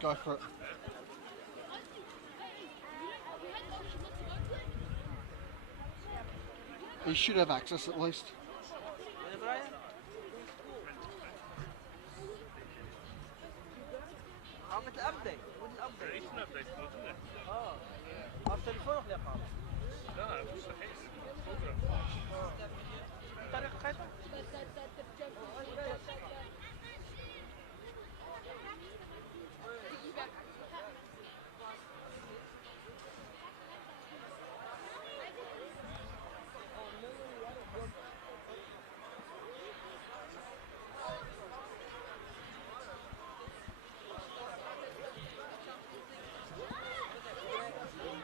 Go for it. He should have access at least. قامت الابديت والابديت ايش الابديت موجوده؟ على تليفونك اللي قام لا مستحيل طريق خيطه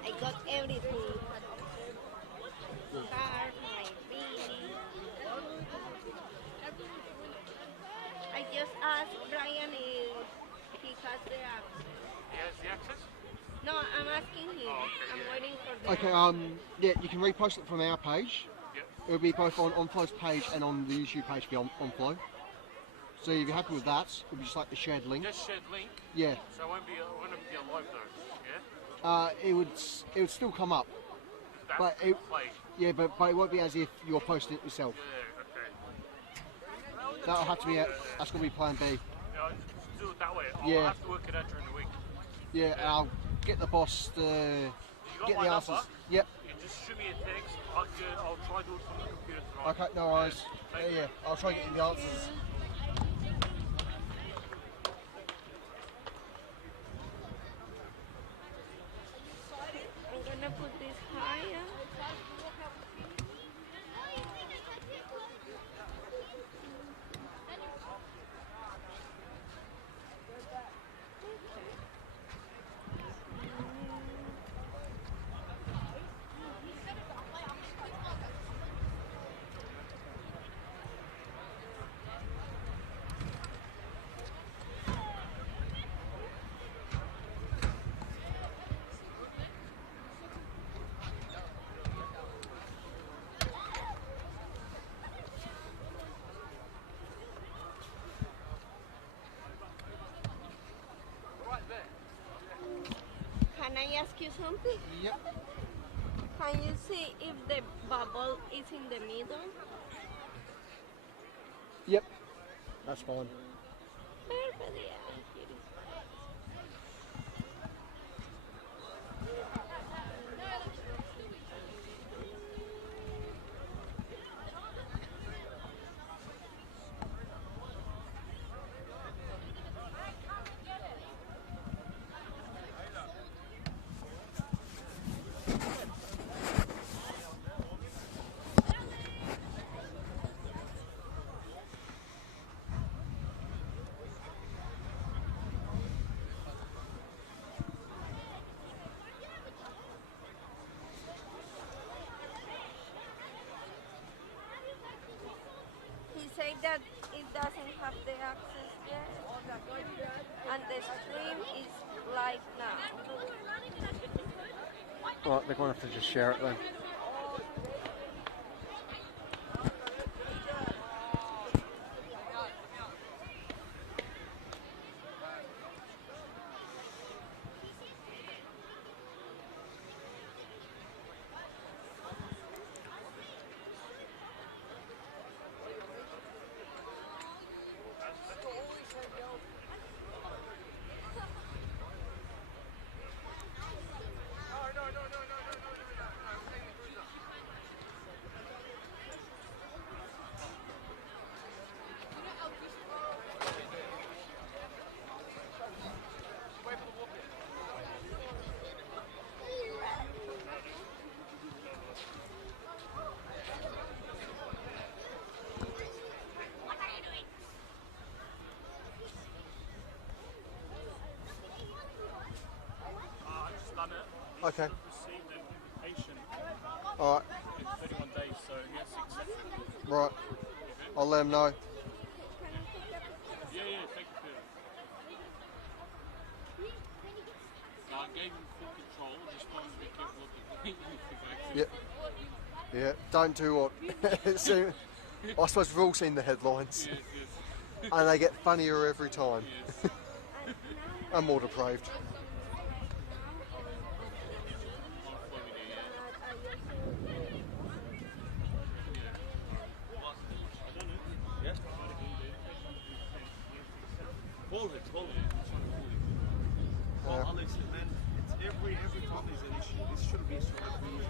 I got everything. Card, my beanie. I just asked Brian if he has the access. He has the access? No, I'm asking him. Oh, okay, I'm yeah. waiting for the Yeah, you can repost it from our page. Yep. It'll be both on Flow's page and on the YouTube page be on Flow. So if you're happy with that, it'll be just like the shared link. Just shared link? Yeah. So it won't be alive though, yeah? It would still come up. That's But play. Yeah, but it won't be as if you're posting it yourself. Yeah, okay. That'll have to be that's gonna be plan B. Yeah, I'll just do it that way. Yeah. I'll have to work it out during the week. Yeah, and I'll get the boss to You got get my the number? answers. Yep. You just shoot me a text. I'll try to do it from the computer tonight. Okay, no worries. Yeah, I'll try to get you the answers. I'm gonna put this higher. Can I ask you something? Yep. Can you see if the bubble is in the middle? Yep. That's fine. Perfect, yeah. Here it is. He said that it doesn't have the access yet, and the stream is live now. Right, they're going to have to just share it then. Okay. Received an invitation Alright. in 31 days, so yes, accepted. Right. I'll let them know. Yeah, take the picture. So I gave him full control, just wanted to be careful of the Yep. Yeah, don't do what. So, I suppose we've all seen the headlines. Yes, yes. And they get funnier every time. Yes. And now and more depraved. Alex, man, it's every time there's an issue. This shouldn't be so easy.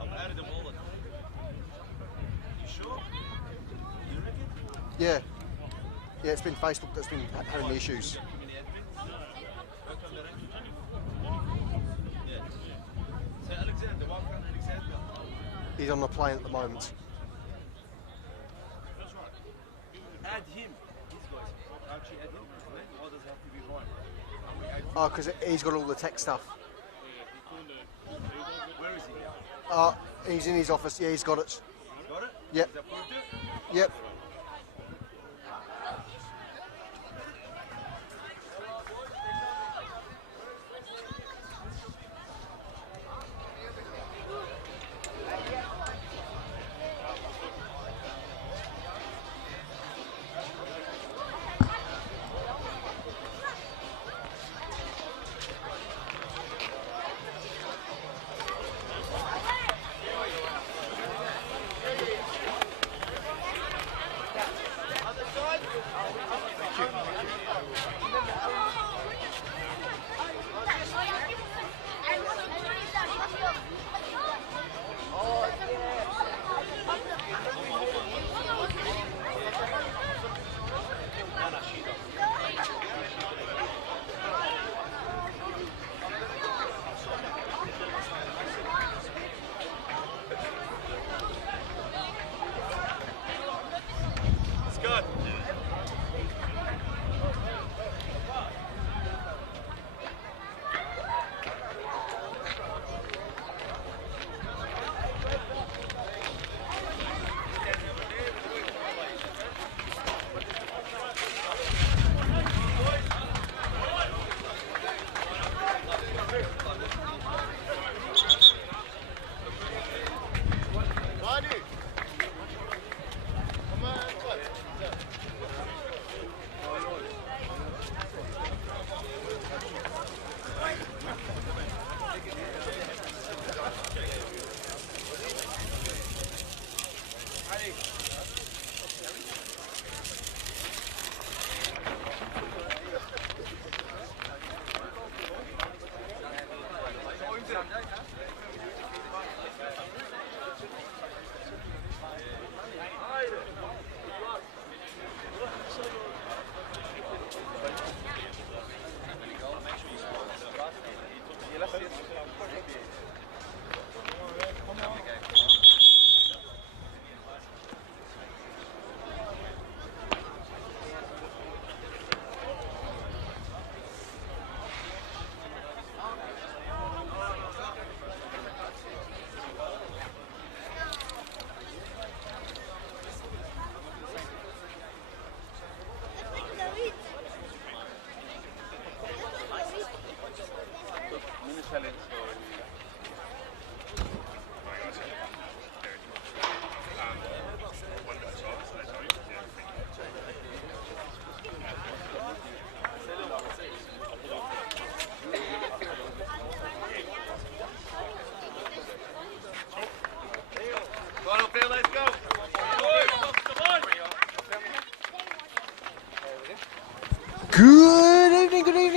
I've added them all. You sure? You reckon? Yeah. Yeah, it's been Facebook that's been having the issues. Yeah. So Alexander, why can't Alexander? He's on the plane at the moment. Add him. These guys. Actually add him. Or does it have to be mine? Oh, because he's got all the tech stuff. Where is he? He's in his office. Yeah, he's got it. He's got it? Yep. He's approved it? Yep.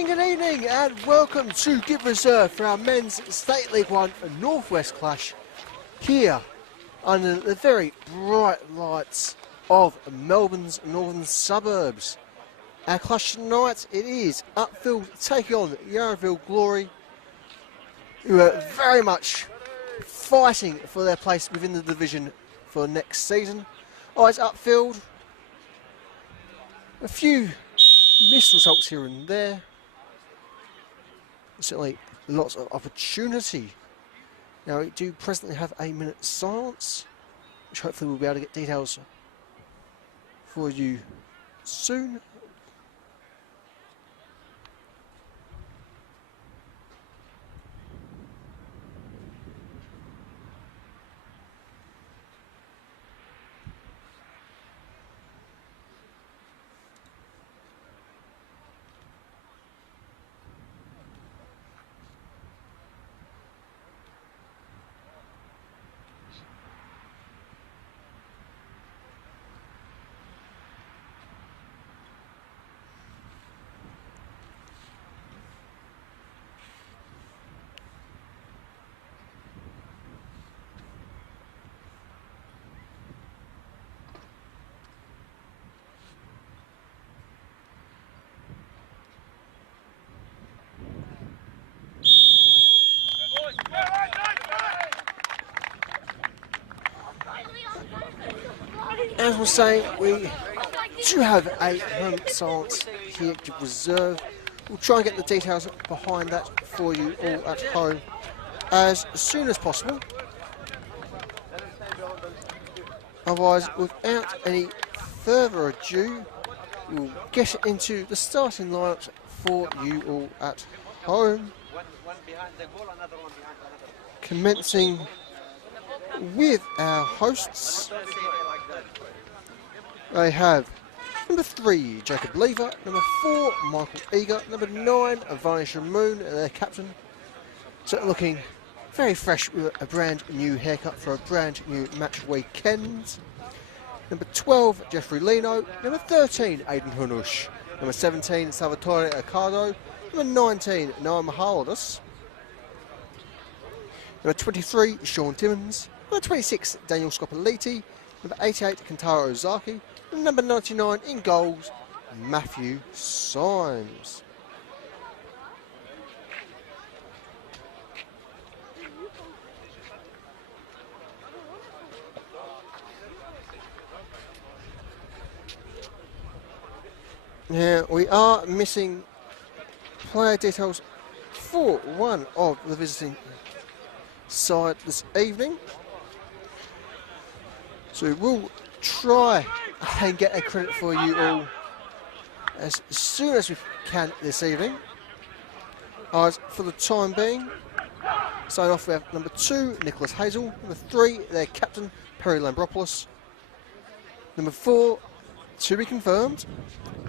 Good evening, and welcome to Give Reserve for our Men's State League 1 Northwest clash here under the very bright lights of Melbourne's northern suburbs. Our clash tonight, it is Upfield taking on Yarraville Glory, who are very much fighting for their place within the division for next season. It's Upfield. A few missed results here and there. Certainly lots of opportunity. Now we do presently have a minute silence, which hopefully we'll be able to get details for you soon. as we're saying, we do have a moment silence here to reserve. We'll try and get the details behind that for you all at home as soon as possible. Otherwise, without any further ado, we'll get into the starting lineups for you all at home. Commencing with our hosts, they have number 3, Jacob Lever, number 4, Michael Eager, number 9, Varnish Moon, their captain. So looking very fresh with a brand new haircut for a brand new match weekend. Number 12, Jeffrey Lino, number 13, Aidan Hunush, number 17, Salvatore Accardo, number 19, Noah Mahaldus, number 23, Sean Timmins, number 26, Daniel Scopoliti, number 88, Kentaro Ozaki, and number 99 in goals, Matthew Symes. Now, we are missing player details for one of the visiting side this evening. So we will try and get a credit for you all as soon as we can this evening. As for the time being, starting off we have number 2, Nicholas Hazel, number 3, their captain, Perry Lambropoulos, number 4, to be confirmed,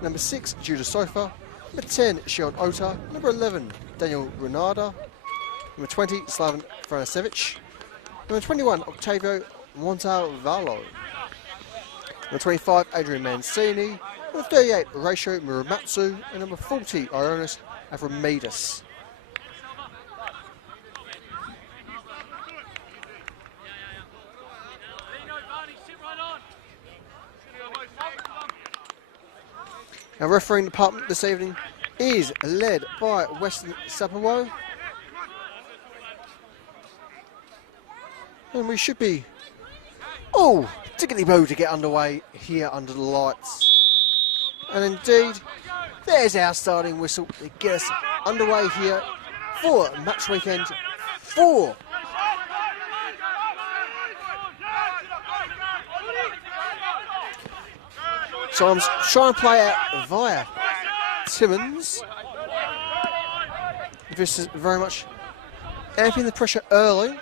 number 6, Judah Sofa, number 10, Shion Ota, number 11, Daniel Renada, number 20, Slaven Franasevic, number 21, Octavio Montalvalo, number 25, Adrian Mancini, number 38, Reisho Muramatsu, and number 40, Ionis Avramidis. Our refereeing department this evening is led by Weston Sapawo. And we should be particularly bold to get underway here under the lights. And indeed, there's our starting whistle to get us underway here for match weekend 4. So I'm trying to play out via Timmins. This is very much amping the pressure early.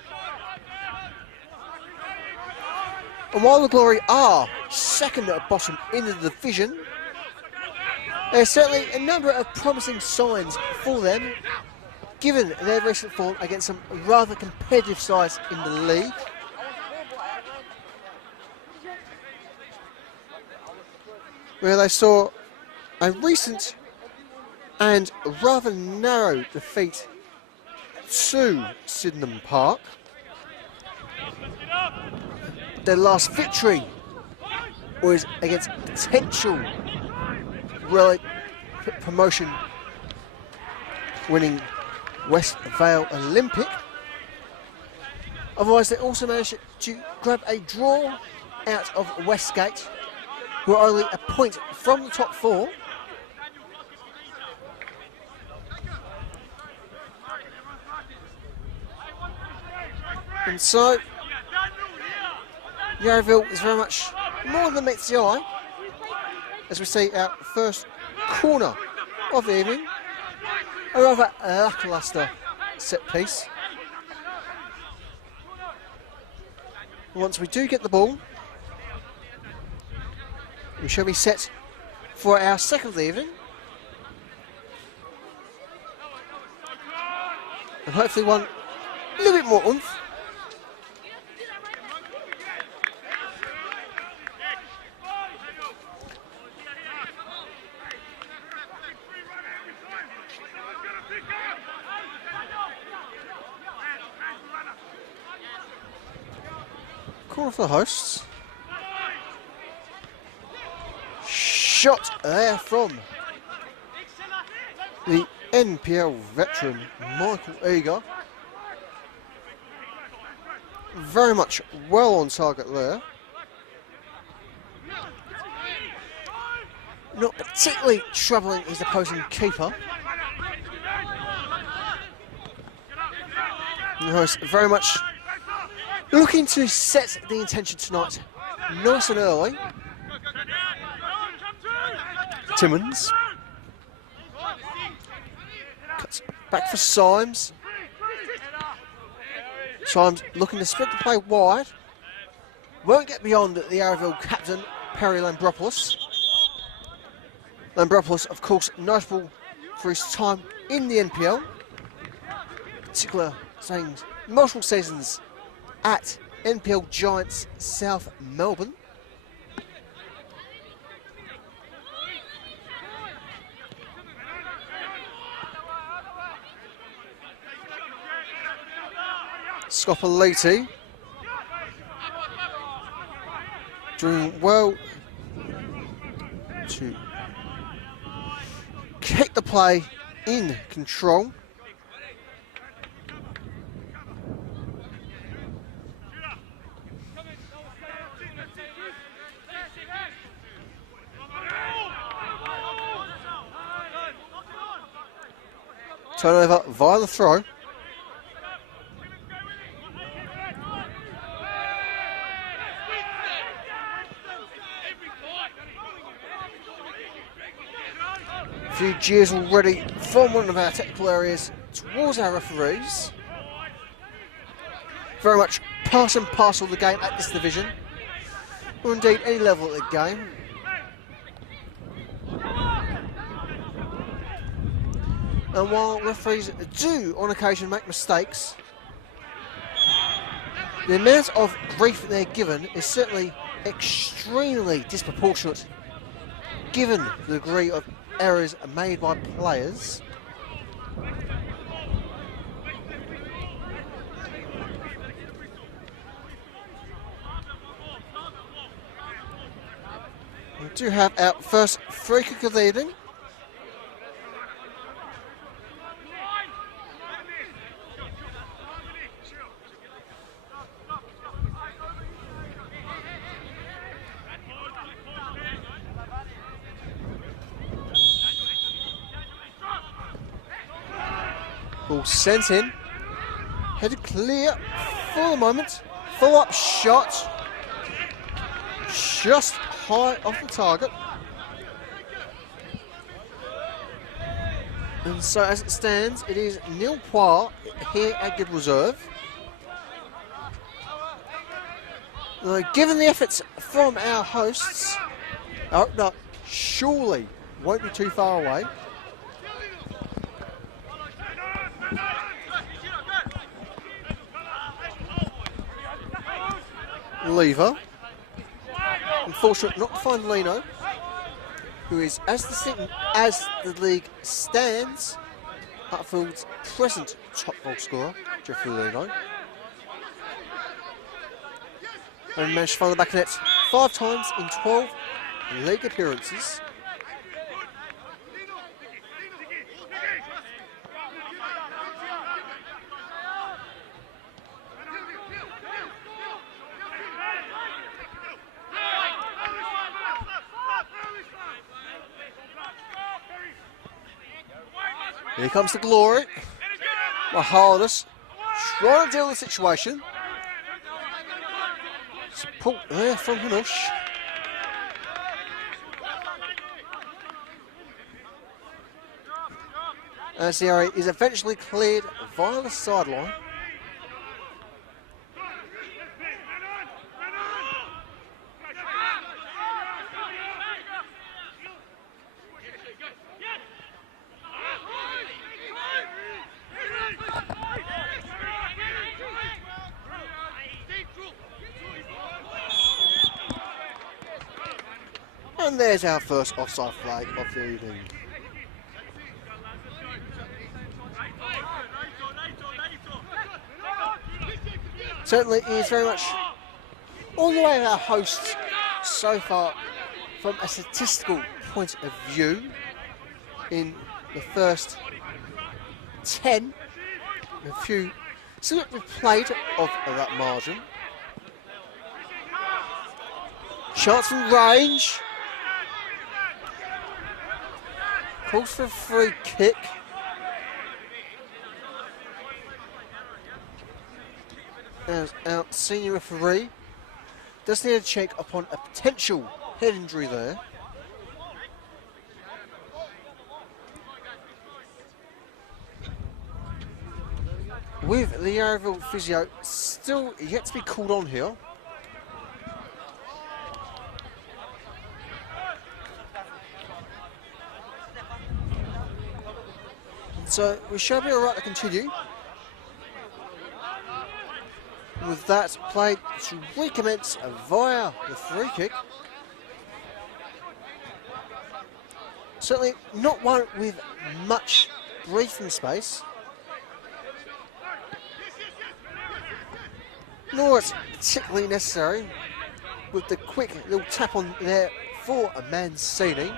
And while the Glory are second at bottom in the division, there's certainly a number of promising signs for them, given their recent form against some rather competitive sides in the league. Where they saw a recent and rather narrow defeat to Sydenham Park. Their last victory was against potential promotion winning West Vale Olympic. Otherwise, they also managed to grab a draw out of Westgate, who are only a point from the top 4. And so, Yarraville is very much more than meets the eye as we see our first corner of the evening. A rather lacklustre set piece. Once we do get the ball, we shall be set for our second of the evening. And hopefully one a little bit more oomph. Corner for the hosts. Shot there from the NPL veteran Michael Eager. Very much well on target there. not particularly troubling his opposing keeper. Nice, very much looking to set the intention tonight nice and early. Timmins cuts back for Symes. Symes looking to spread the play wide. Won't get beyond the Yarraville captain, Perry Lambropoulos. Lambropoulos, of course, notable for his time in the NPL. Particular saying multiple seasons at NPL Giants South Melbourne. Scopoliti doing well to keep the play in control. Turnover via the throw. A few jeers already from one of our technical areas towards our referees. Very much part and parcel of the game at this division, or indeed any level of the game. And while referees do on occasion make mistakes, the amount of grief they're given is certainly extremely disproportionate given the degree of errors made by players. We do have our first free kick of the evening. Ball sent in, headed clear for the moment, follow-up shot, just high off the target. And so as it stands, it is 0-0 here at Good Reserve. Given the efforts from our hosts, our opener surely won't be too far away. Lever. Unfortunate not to find Lino, who is as the league stands, Upfield's present top goal scorer, Jeffrey Lino. And managed to find the back of net 5 times in 12 league appearances. Here comes the glory. Mahardus trying to deal with the situation. Support there from Hanush. As the area is eventually cleared via the sideline. And there's our first offside flag of the evening. Certainly is very much all the way of our hosts so far from a statistical point of view in the first 10. A few still we've played of that margin. Chance from range. Calls for a free kick. As our senior referee does need to check upon a potential head injury there. With the Yarraville physio still yet to be called on here. So we shall be alright to continue. With that play to recommence via the free kick. Certainly not one with much breathing space. Nor it's particularly necessary with the quick little tap on there for a Mancini.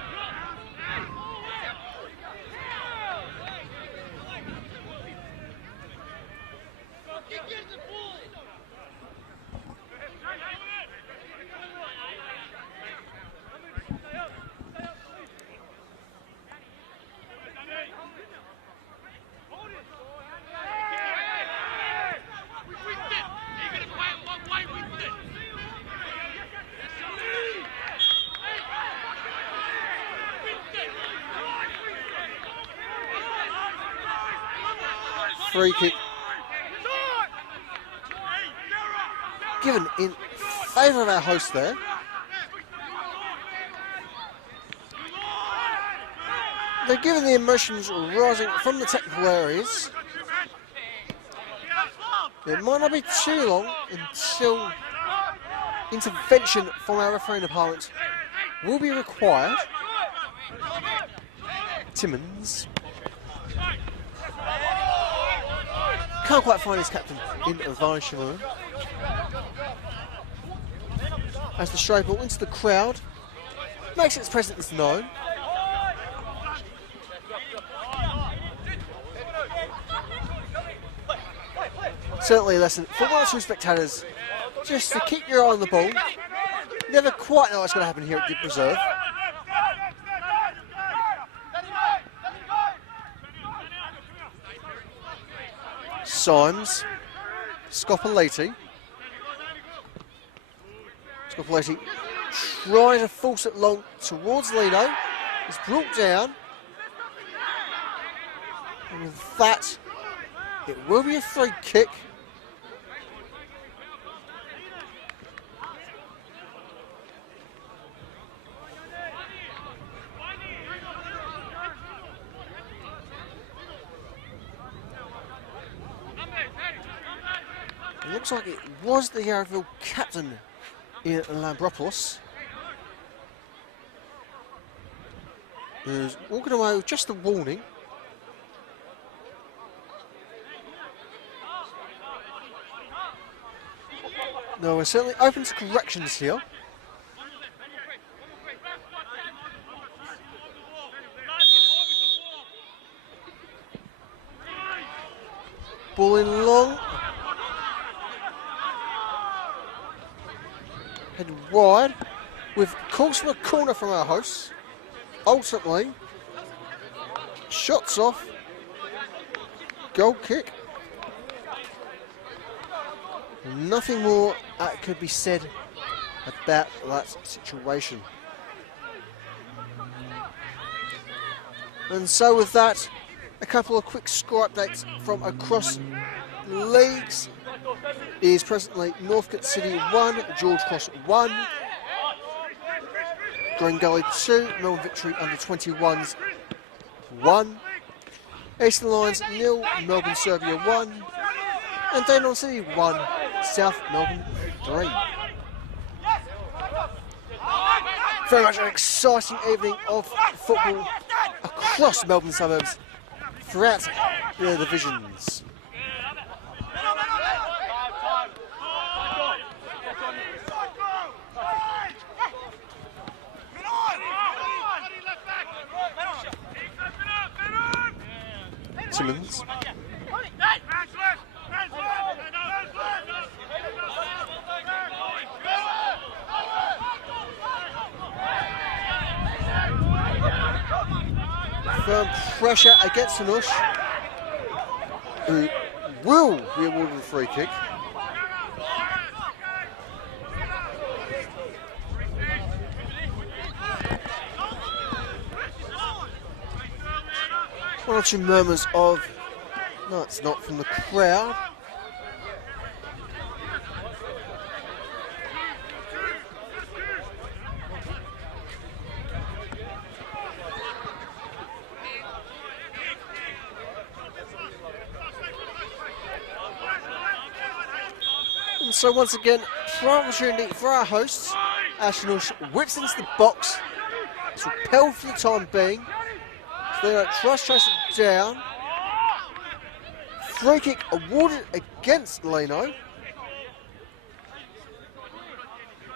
Free kick given in favour of our host there. They're given the emotions rising from the technical areas. It might not be too long until intervention from our refereeing department will be required. Timmins can't quite find his captain in Varnishimo. As the stray ball into the crowd makes its presence known. Certainly a lesson for one or two spectators just to keep your eye on the ball. Never quite know what's going to happen here at Deep Reserve. Symes, Scopoleti. Scopoleti trying to force it long towards Lino. It's brought down. And with that, it will be a free kick. It looks like it was the Yarraville captain in Lambropoulos, who's walking away with just a warning. No, we're certainly open to corrections here. Ball in long. Headed wide with calls from a corner from our hosts. Ultimately, shots off. Goal kick. Nothing more could be said about that situation. And so with that, a couple of quick score updates from across leagues. Is presently Northcote City 1, George Cross 1, Green Gully 2, Melbourne Victory under 21s 1, Eastern Lions 0, Melbourne Serbia 1, and Dandenong City 1, South Melbourne 3. Very much an exciting evening of football across Melbourne suburbs throughout the divisions. Timmins. Firm pressure against Hanush, who will be awarded a free kick. One or two murmurs of, no, it's not from the crowd. And so once again, prime opportunity for our hosts. Ashnush whips into the box. It's repelled for the time being. So they don't chase it down. Free kick awarded against Leno,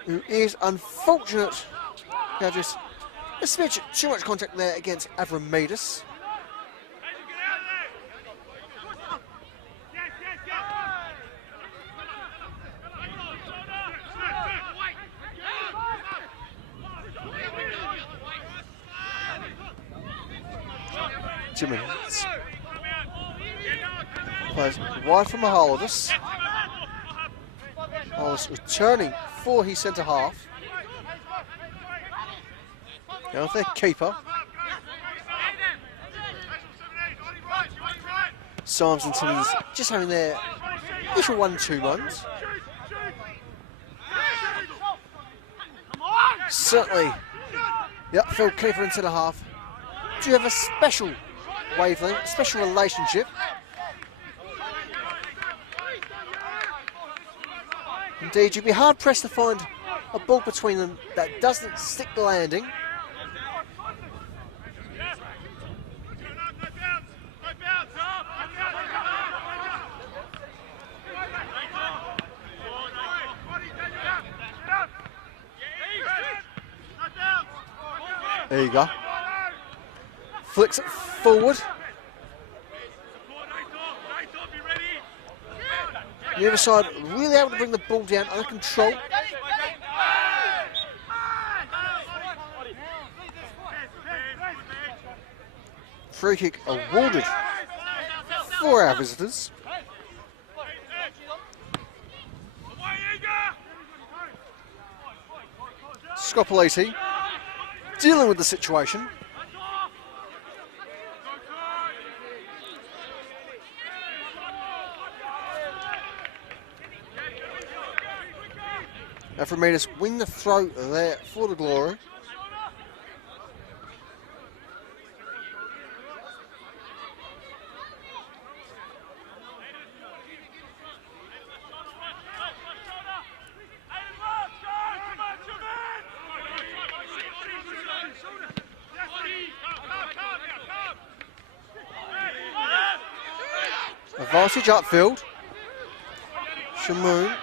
who is unfortunate to have just a smidge too much contact there against Avramidis. Jimenez plays wide from Mahalovis. Mahalovis returning for his centre half. Now with their keeper. Symes and Timmins just having their little 1-2 moments. Certainly the Upfield keeper and centre half do have a special wavelength, special relationship. Indeed, you'd be hard pressed to find a ball between them that doesn't stick the landing. There you go. Flicks it forward. The other side really able to bring the ball down under control. Free kick awarded for our visitors. Scopoliti dealing with the situation. Avramidis win the throw there for the Glory. Advantage upfield. Shamoon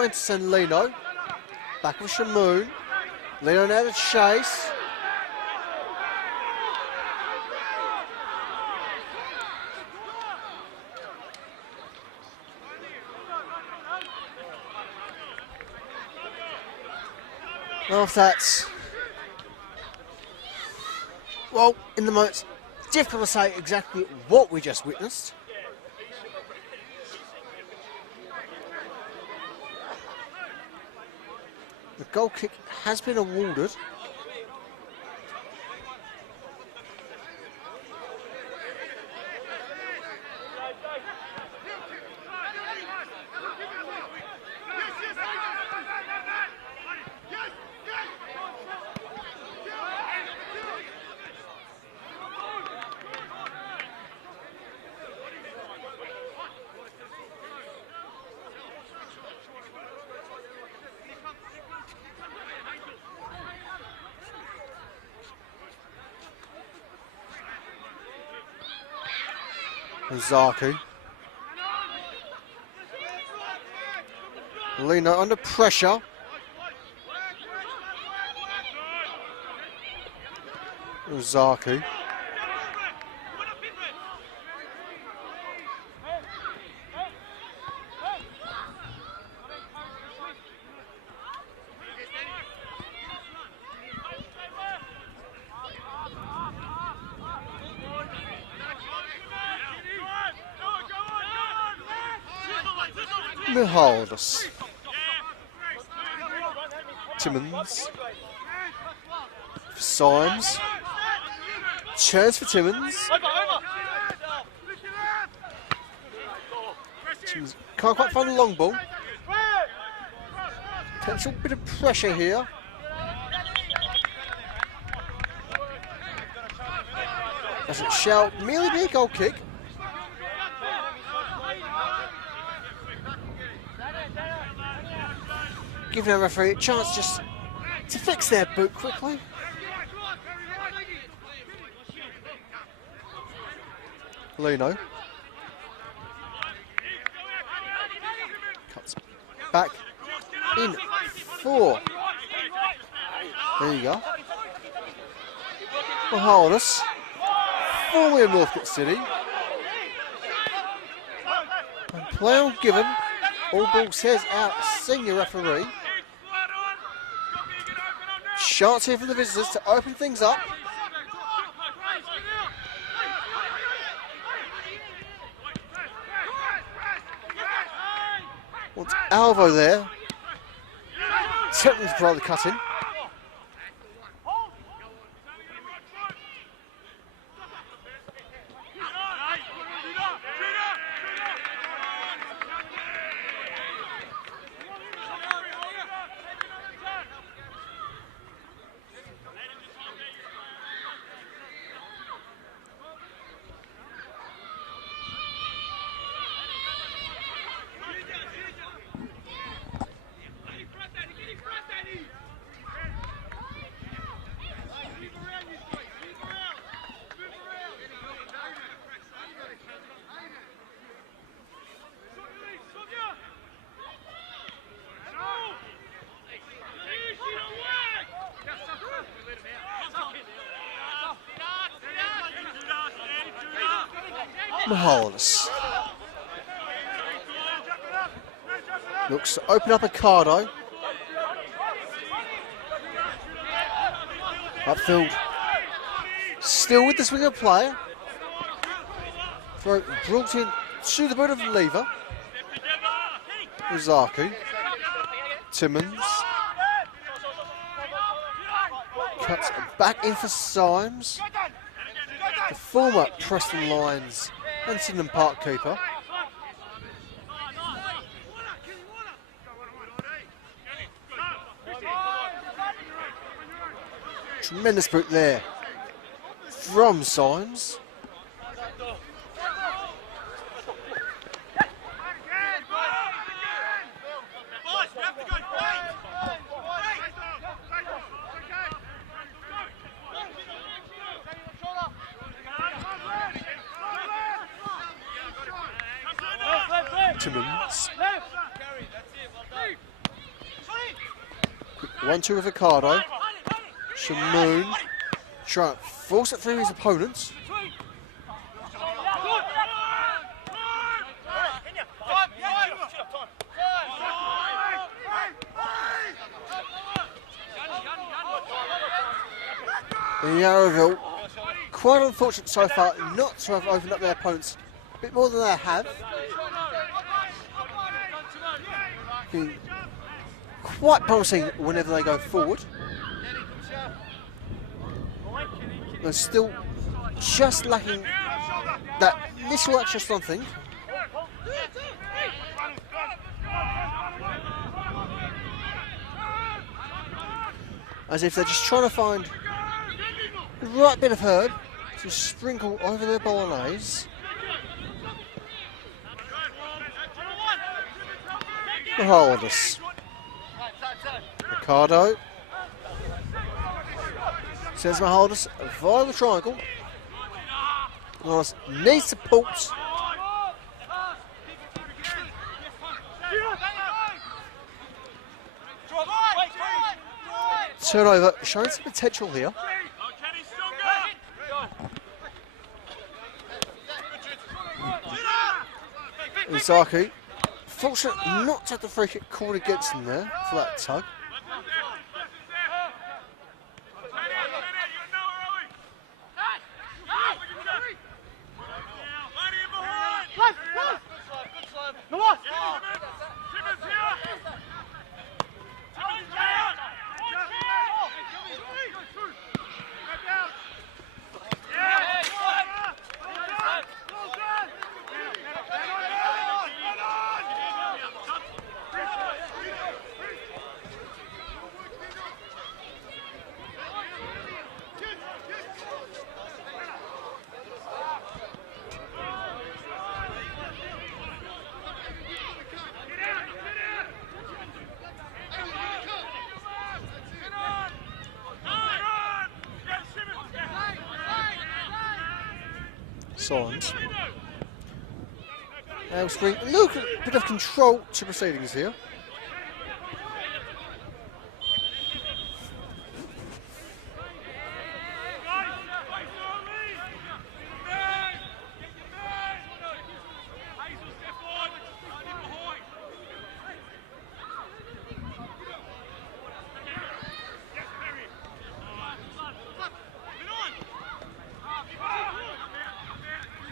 trying to send Leno. Back with Shamoon. Leno now to chase. Well, if that's, well, in the moment, it's difficult to say exactly what we just witnessed. The goal kick has been awarded. Zaki. Leno under pressure. Zaki. Mihalis. Timmins. For Symes. Chance for Timmins. Timmins can't quite find the long ball. Potential bit of pressure here. As it shall merely be a goal kick. Giving our referee a chance just to fix their boot quickly. Lino. Cuts back in 4. There you go. Mihalis. Formerly of Northcote City. And play on given. All ball says out senior referee. Chance here for the visitors to open things up. Wants Alvo there. Timmins rather cut in. Mihalis. Looks to open up Ricardo. Upfield. Still with the swing of player. Throw brought in to the boot of Lever. Uzaku. Timmins. Cuts back in for Symes. The former Preston Lions and Sydenham Park keeper. Tremendous boot there from Symes. Timmins. Quick 1-2 with Ricardo. Shamoon trying to force it through his opponents. Yarraville, quite unfortunate so far not to have opened up their opponents a bit more than they have. Been quite promising whenever they go forward. They're still just lacking that little extra something. As if they're just trying to find the right bit of herb to sprinkle over their bolognese. Mihalis. Ricardo. Says Mihalis via the triangle. Mihalis needs support. Turnover showing some potential here. Uzaku. Fortunate not to have the free kick called against him there for that tug. Signs. Screen. A little bit of control to proceedings here.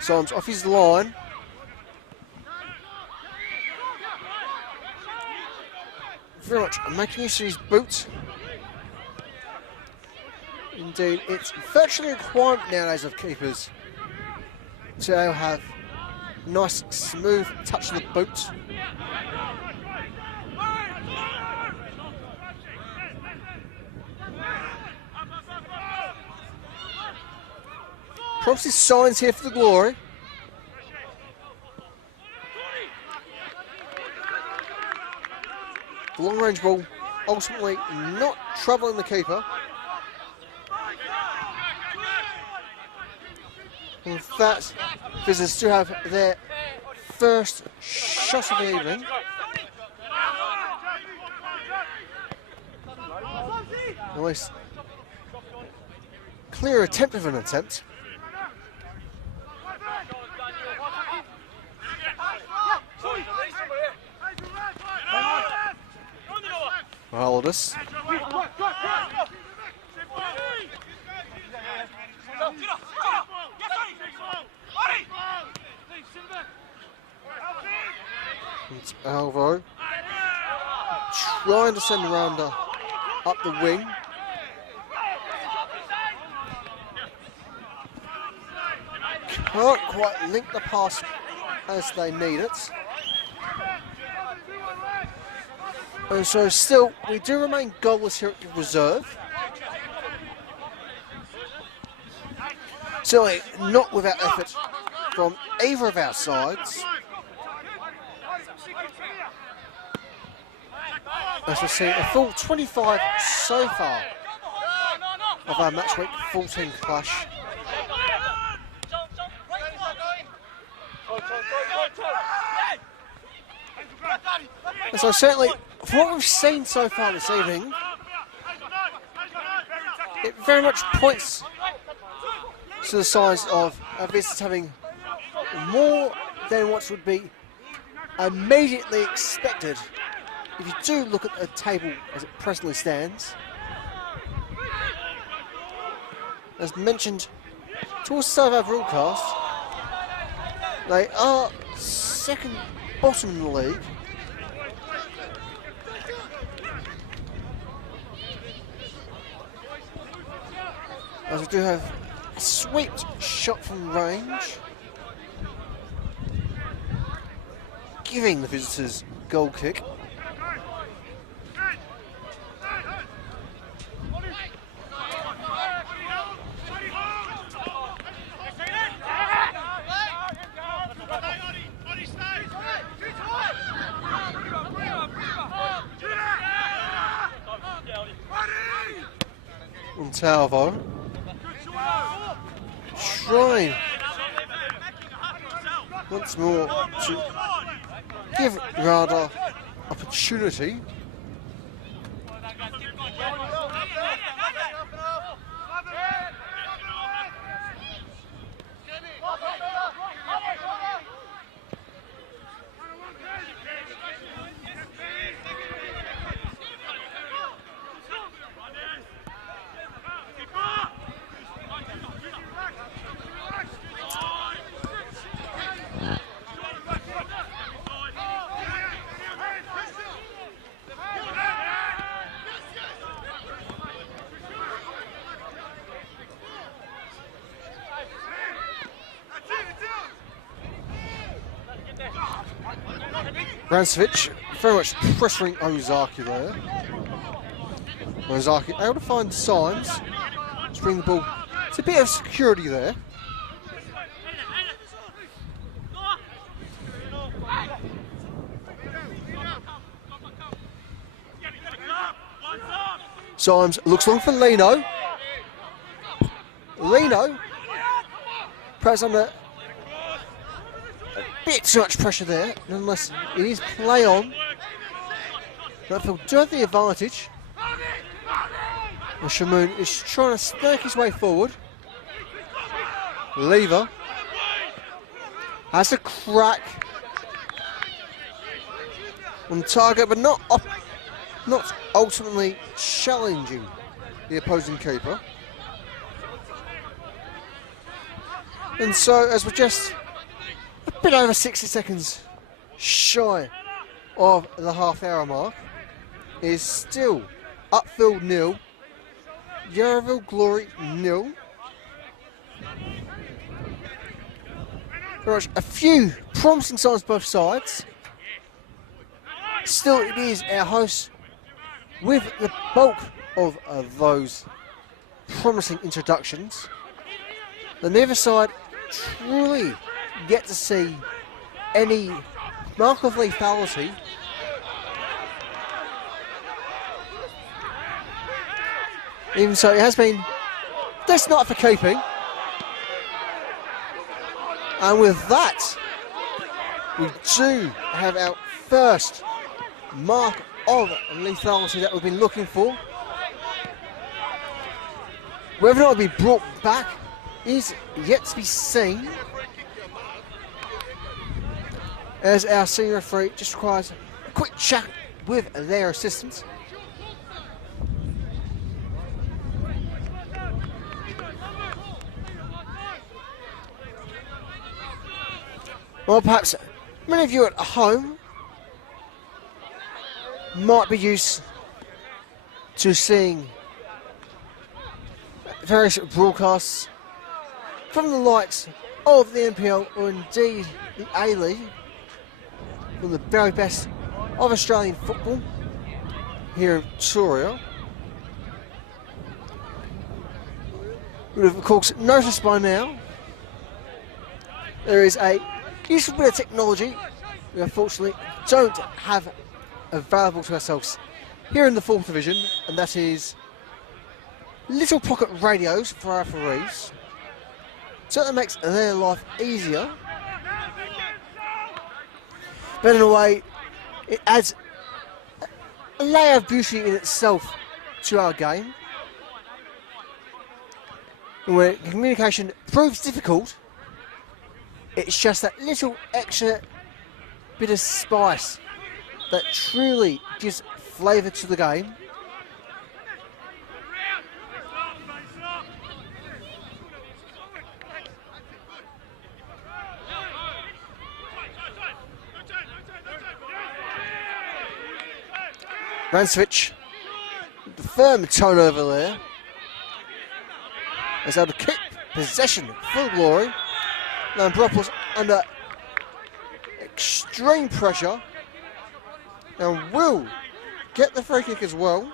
Symes off his line. Very much making use of his boots. Indeed, it's virtually a requirement nowadays of keepers to have nice, smooth touch of the boot. Props his signs here for the glory. The long range ball ultimately not troubling the keeper. And with that, visitors still have their first shot of the evening. At least clear attempt of an attempt. Aldous. It's Alvo trying to send the rounder up the wing. Can't quite link the pass as they need it. And so still, we do remain goalless here at the reserve. Certainly not without effort from either of our sides. As we've seen, a full 25 so far of our match week 14 clash. And so certainly, from what we've seen so far this evening, it very much points to the size of our visitors having more than what would be immediately expected if you do look at the table as it presently stands. As mentioned towards the start of our broadcast, they are second bottom in the league. As we do have a swept shot from range, giving the visitors goal kick. And Talvo trying once more to give Rada opportunity. Brancevic very much pressuring Ozaki there. Ozaki able to find Symes to bring the ball. It's a bit of security there. Symes looks long for Lino. Lino, perhaps under bit too much pressure there. Nonetheless, it is play on. Upfield do have the advantage. And Shamoon is trying to snake his way forward. Lever has a crack on target, but not ultimately challenging the opposing keeper. And so, as we're just a bit over 60 seconds shy of the half-hour mark, is still Upfield 0, Yarraville Glory 0. Very much a few promising signs both sides. Still, it is our hosts with the bulk of those promising introductions. The neither side truly yet to see any mark of lethality. Even so, it has been this night for keeping. And with that, we do have our first mark of lethality that we've been looking for. Whether or not it'll be brought back is yet to be seen, as our senior referee just requires a quick chat with their assistants. Well, perhaps many of you at home might be used to seeing various broadcasts from the likes of the NPL or indeed the A-League, from the very best of Australian football here in Victoria. You would have, of course, noticed by now there is a useful bit of technology we unfortunately don't have available to ourselves here in the 4th Division, and that is little pocket radios for our referees. Certainly makes their life easier, but in a way it adds a layer of beauty in itself to our game. And where communication proves difficult, it's just that little extra bit of spice that truly gives flavour to the game. Ransvich, the firm turnover there, is able to keep possession for Glory. Lambropoulos under extreme pressure and will get the free kick as well.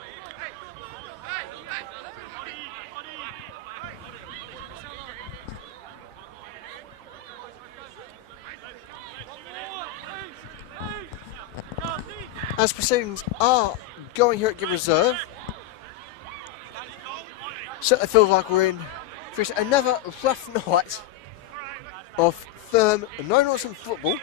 As proceedings are going here at Give Reserve, certainly feels like we're in for another rough night of firm, no-nonsense football.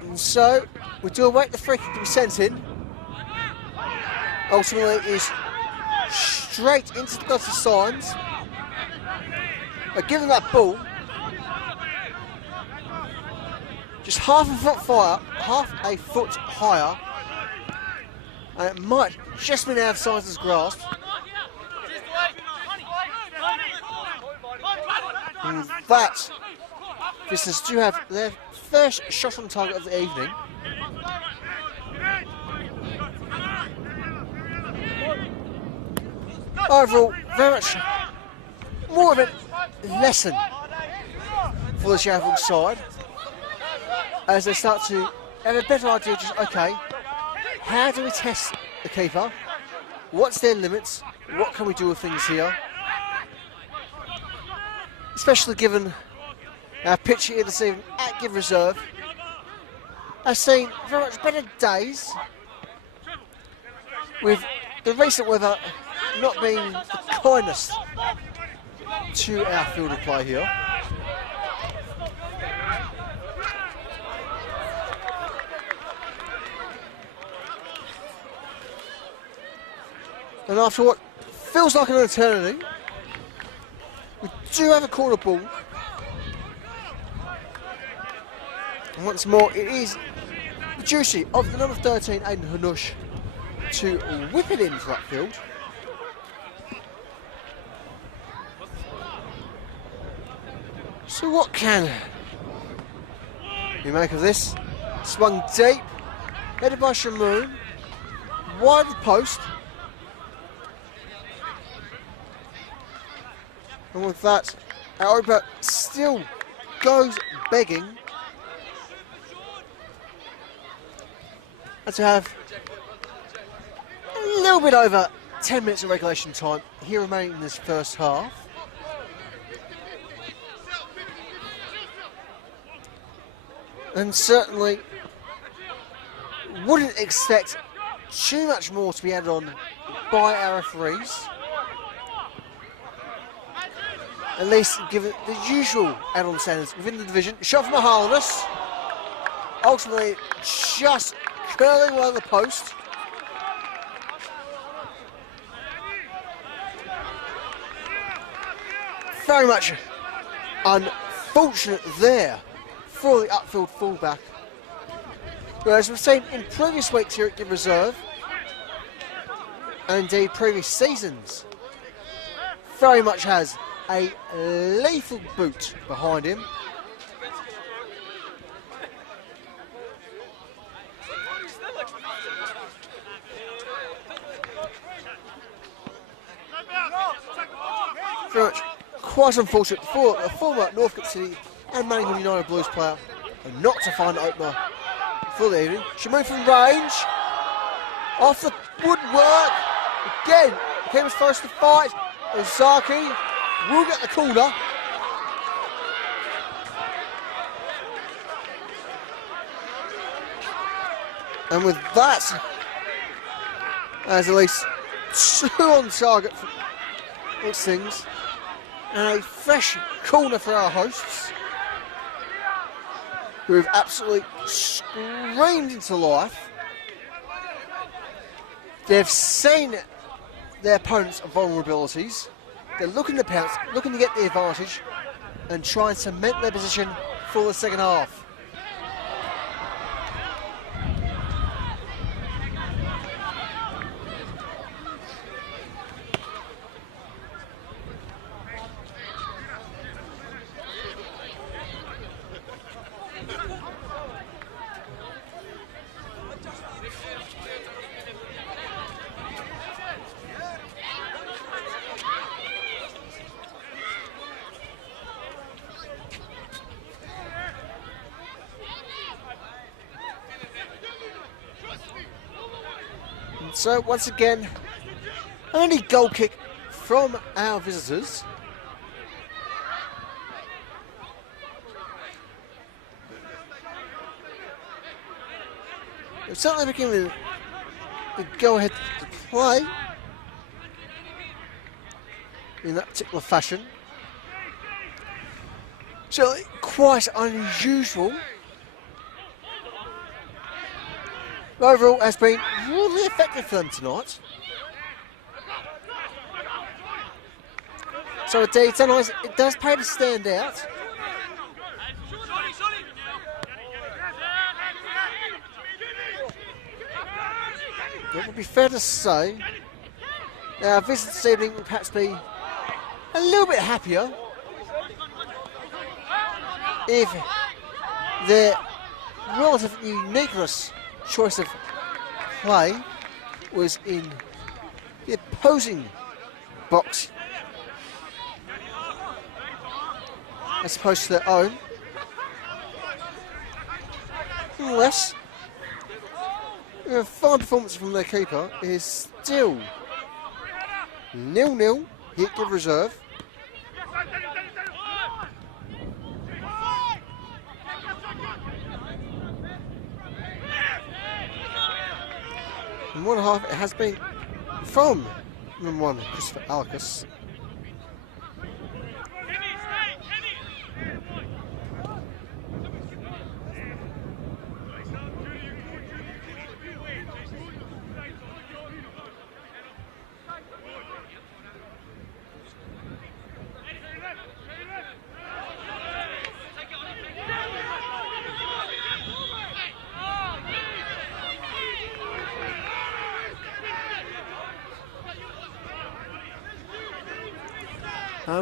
And so, we do await the free kick to be sent in. Ultimately, it is straight into the guts of signs. But given that ball, just half a foot higher, and it might just been out of Signs' grasp. And that, visitors do have their first shot on target of the evening. Overall, very much more of a lesson for the Yarraville side, as they start to have a better idea of just, okay, how do we test the keeper? What's their limits? What can we do with things here? Especially given our pitch here this evening at Give Reserve has seen very much better days, with the recent weather not being the kindest to our field of play here. And after what feels like an eternity, we do have a corner ball. And once more, it is the duty of the number 13, Aidan Hanush, to whip it into Upfield. So what can you make of this? Swung deep, headed by Shamoon, wide of the post. And with that, our Opa still goes begging. And to have a little bit over 10 minutes of regulation time here remaining in this first half. And certainly wouldn't expect too much more to be added on by our referees. At least given the usual add-on standards within the division. Shot from Mahalanis. Ultimately just curling along the post. Very much unfortunate there for the Upfield fullback. Whereas we've seen in previous weeks here at Give Reserve, and indeed previous seasons, very much has a lethal boot behind him. Very much quite unfortunate for a former Northcote City and Manningham United Blues player not to find an opener for the evening. She moved from range, off the woodwork, again, came as first to fight, Ozaki will get the corner. And with that, as at least 2 on target for these things, and a fresh corner for our hosts, who have absolutely screamed into life. They've seen their opponents' vulnerabilities. They're looking to pounce, looking to get the advantage and try and cement their position for the second half. So once again, only goal kick from our visitors. They're certainly beginning to go ahead to play in that particular fashion. So quite unusual. But overall has been really effective for them tonight. So indeed, sometimes it does pay to stand out. It would be fair to say our visit this evening would perhaps be a little bit happier if their relative uniqueness choice of play was in the opposing box as opposed to their own. Nonetheless, a fine performance from their keeper is still 0-0 here at Give Reserve. In one half, it has been from number 1, Christopher Alcus.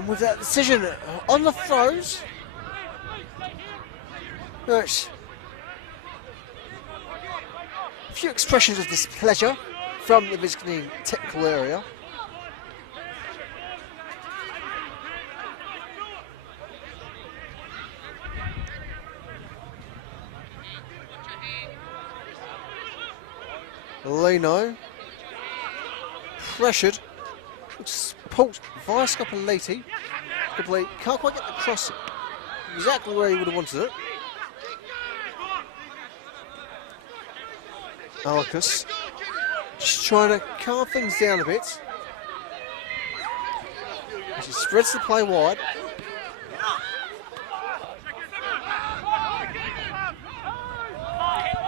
With that decision on the throws, there's a few expressions of displeasure from the visiting technical area. Leno pressured. Pulled via Scopelliti. Scopelliti can't quite get the cross exactly where he would have wanted it. Alcus just trying to calm things down a bit. As he spreads the play wide.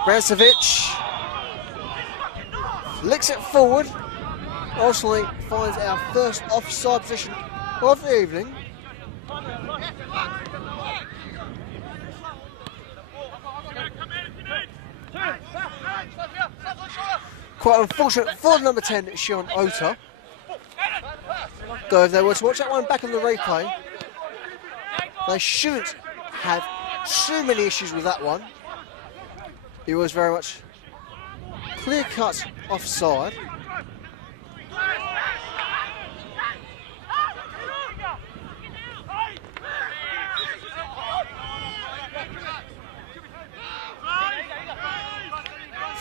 Brancevic flicks it forward. Ultimately finds our first offside position of the evening. Quite unfortunate for number 10, Sean Ota. Though if they were to watch that one back on the replay, they shouldn't have too many issues with that one. It was very much clear cut offside.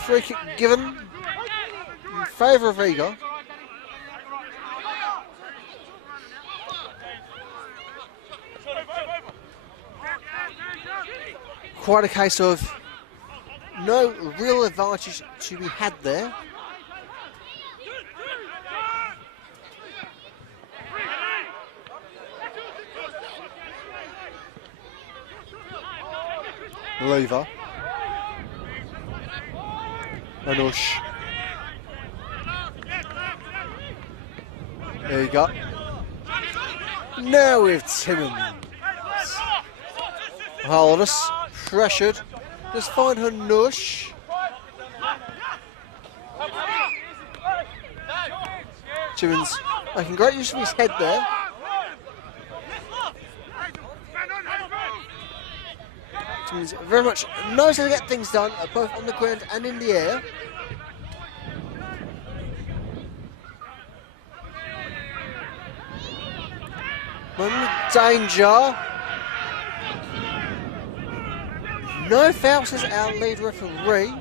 Free kick given in favour of Riga. Quite a case of no real advantage to be had there. Lever. Anush. There you go. Now with Timmins. Hollis pressured. Just find Hanush. Timmins making great use of his head there. Timmins very much knows how to get things done, both on the ground and in the air. Moment of danger. No foul, says our lead referee.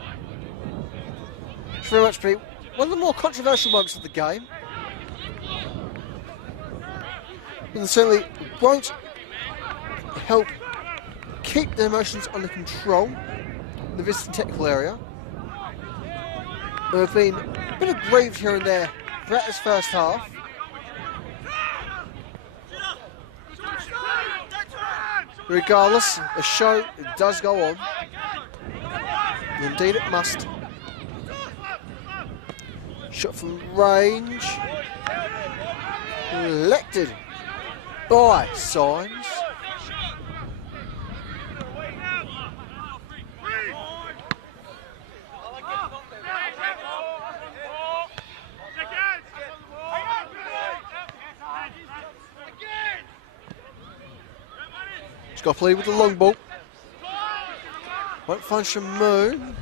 It's very much one of the more controversial moments of the game. And certainly won't help keep the emotions under control in the visiting technical area. There have been a bit of grief here and there throughout this first half. Regardless, the show does go on. Indeed it must. Shot from range. Elected by Signs. Got to play with the long ball. Won't find Shamoon.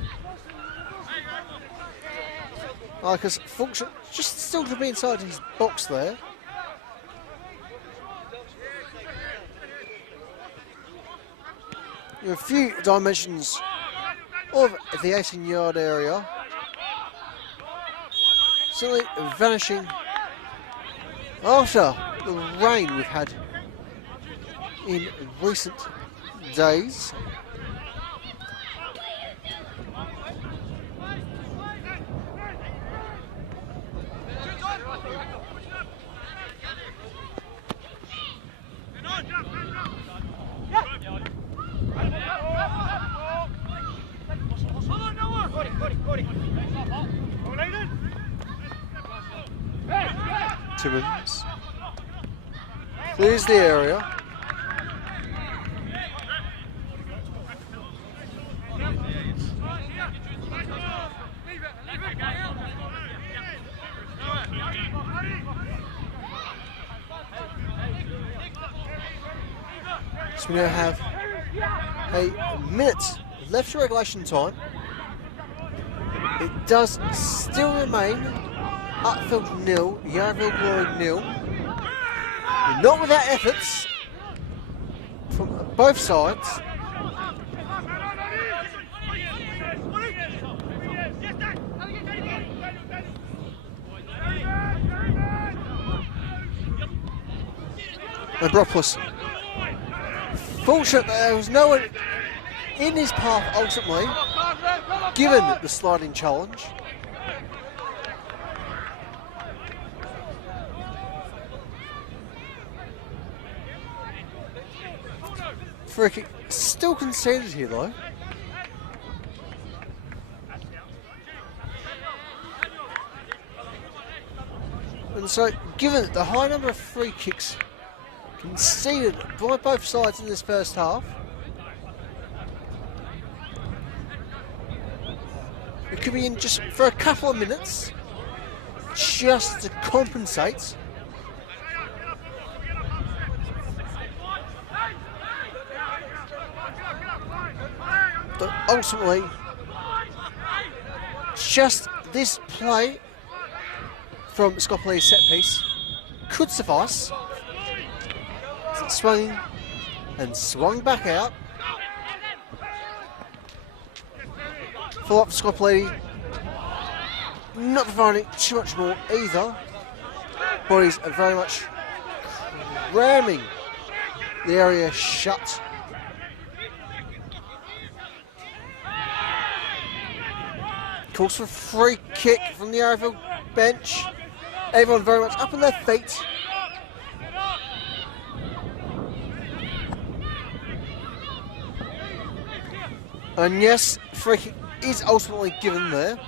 Because function just still to be inside his box there. A few dimensions of the 18-yard area. Certainly vanishing after the rain we've had in recent days. Timmins clears the area. So we now have a minute left to regulation time. It does still remain Upfield 0, Yarraville Glory 0. Not without efforts from both sides. And Bropus, fortunate that there was no one in his path ultimately, given the sliding challenge. Free kick still conceded here though. And so, given the high number of free kicks conceded by both sides in this first half, it could be in just for a couple of minutes, just to compensate. But ultimately, just this play from Scopoli's set piece could suffice. It swung and swung back out. Follow up for Scopoli, not providing too much more either. Bodies are very much ramming the area shut. Calls for a free kick from the Yarraville bench. Everyone very much up on their feet. And yes, free kick is ultimately given there.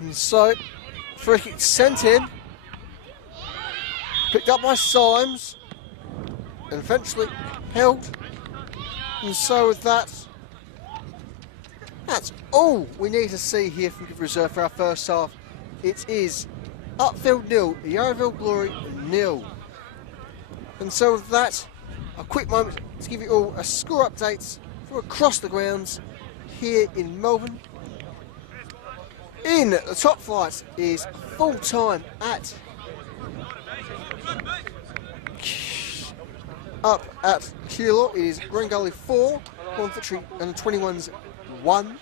And so, free kick sent in, picked up by Symes, and eventually held. And so with that, that's all we need to see here from reserve for our first half. It is Upfield 0, Yarraville Glory 0. And so with that, a quick moment to give you all a score update from across the grounds here in Melbourne. In the top flight is full time at up at Keilor. It is Green Gully 4, One Victory and the 21s 1.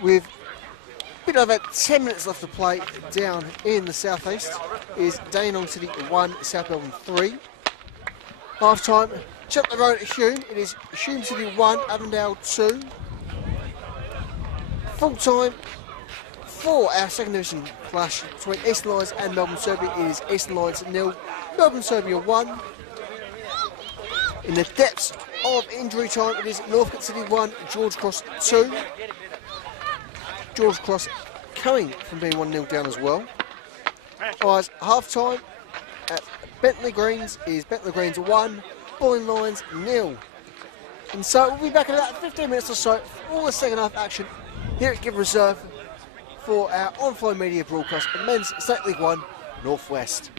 With a bit over 10 minutes left to play down in the southeast is Dandenong City 1, South Melbourne 3. Half time, check the road at Hume. It is Hume City 1, Avondale 2. Full time for our second division clash between Eastern Lions and Melbourne Serbia. It is Eastern Lions 0, Melbourne Serbia 1. In the depths of injury time, it is Northcote City 1, George Cross 2. George Cross coming from being 1-0 down as well. Otherwise, half time at Bentley Greens is Bentley Greens 1, Bowling Lions 0. And so we'll be back in about 15 minutes or so for all the second half action here at Give Reserve for our on-flow media broadcast of Men's State League 1 Northwest.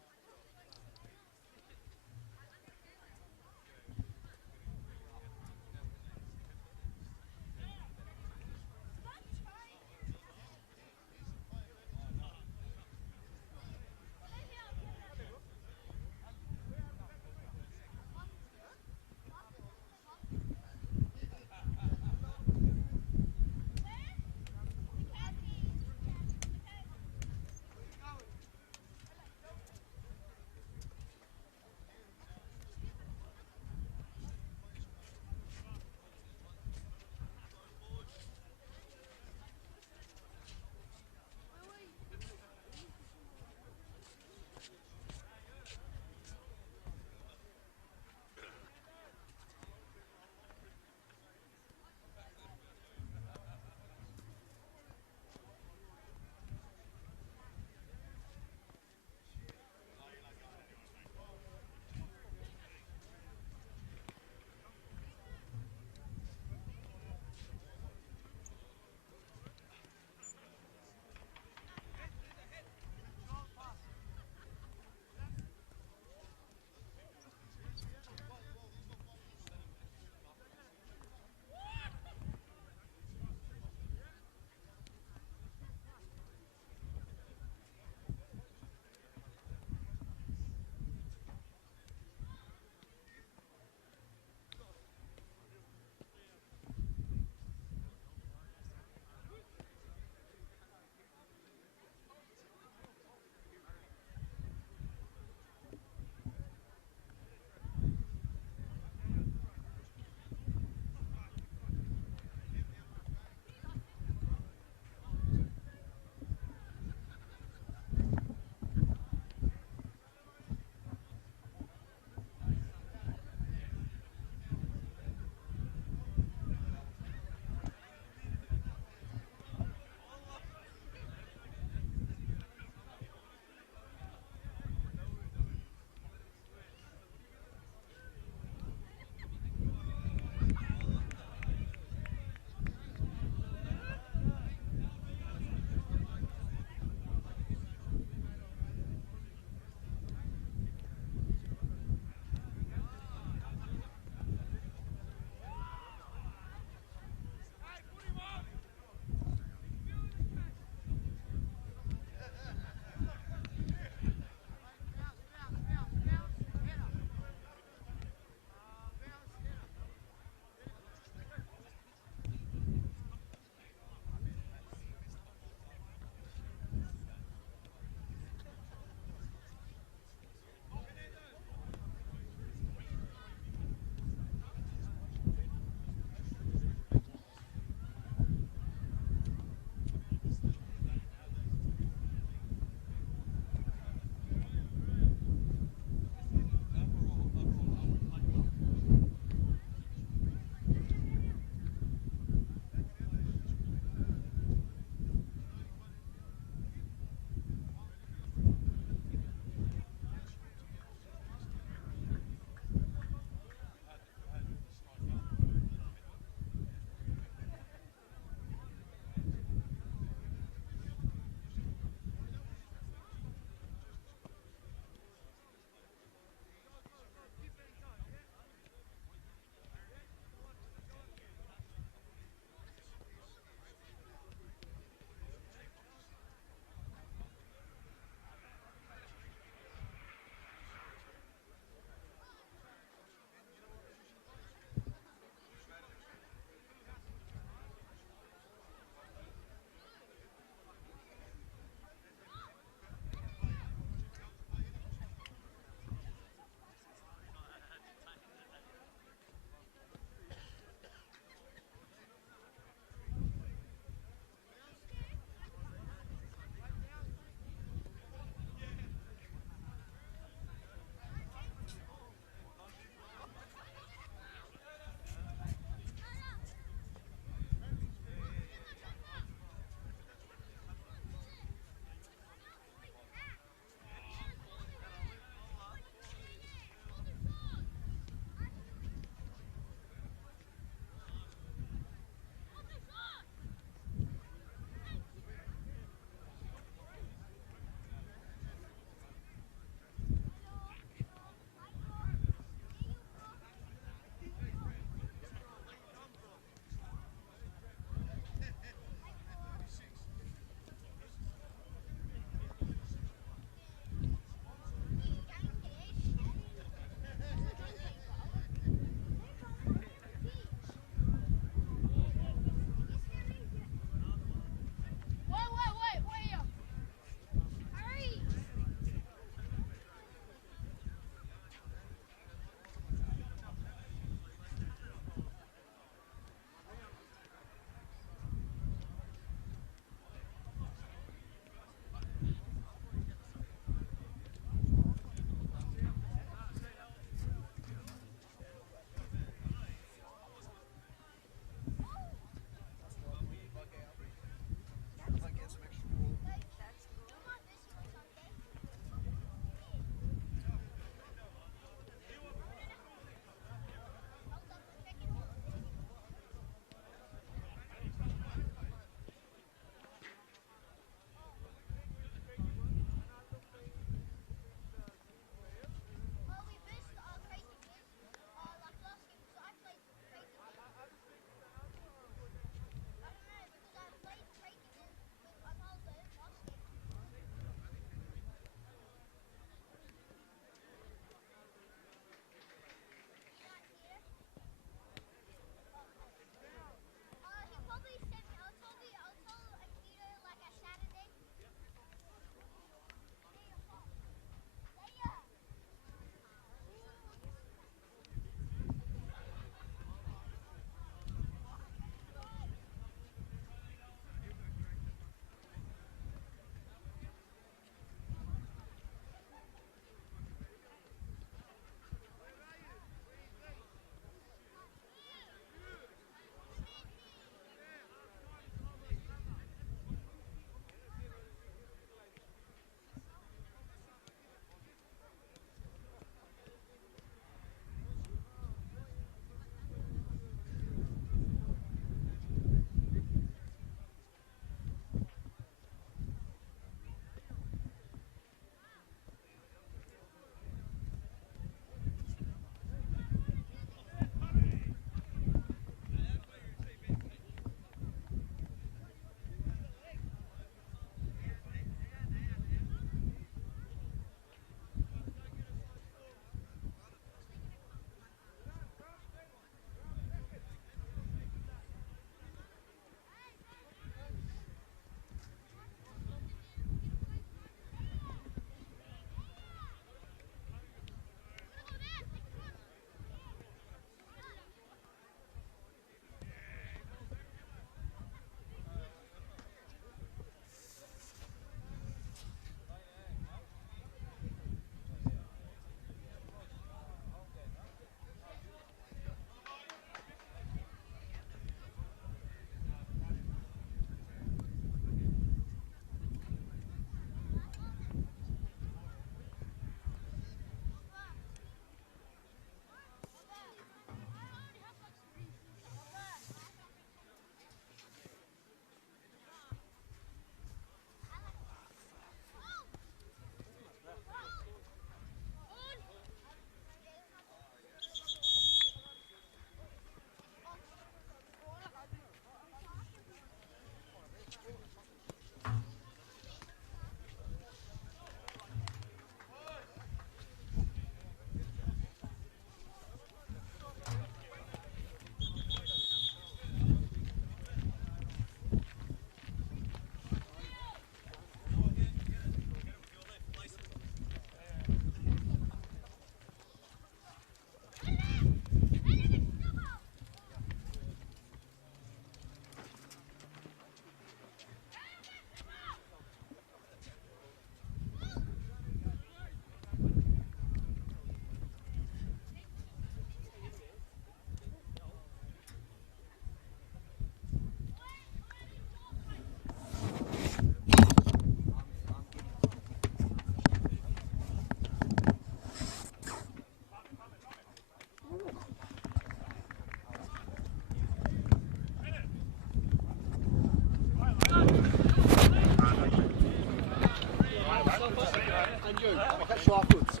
you. I'll catch you afterwards.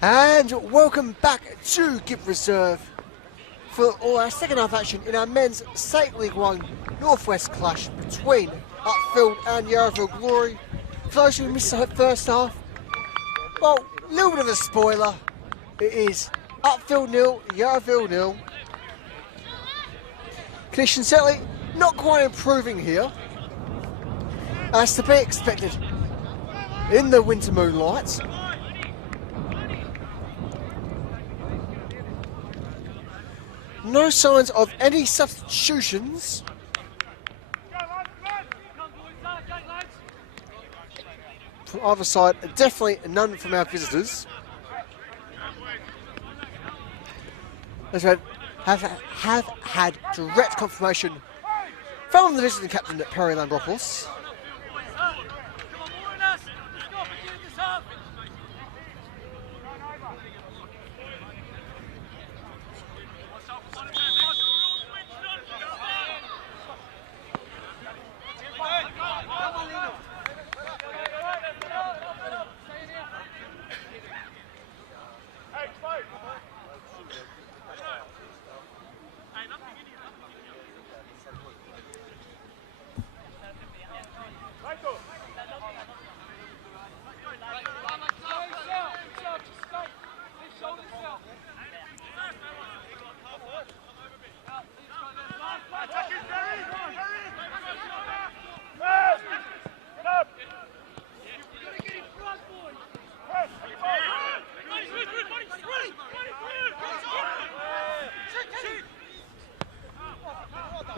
And welcome back to Give Reserve for all our second half action in our men's State League 1 Northwest clash between Upfield and Yarraville Glory. For those who missed the first half, well, a little bit of a spoiler. It is Upfield 0, Yarraville 0. Conditions certainly not quite improving here, as to be expected in the winter moonlight. No signs of any substitutions. From either side, definitely none from our visitors. As we have had direct confirmation from the visiting captain at Perry Lambropoulos.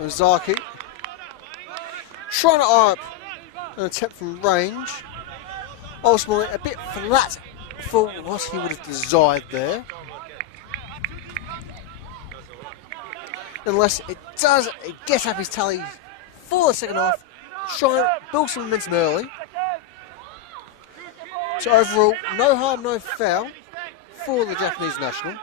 Zaki trying to eye up an attempt from range. Ultimately a bit flat for what he would have desired there. Unless it does get up his tally for the second half, try and build some momentum early. So overall, no harm, no foul for the Japanese national.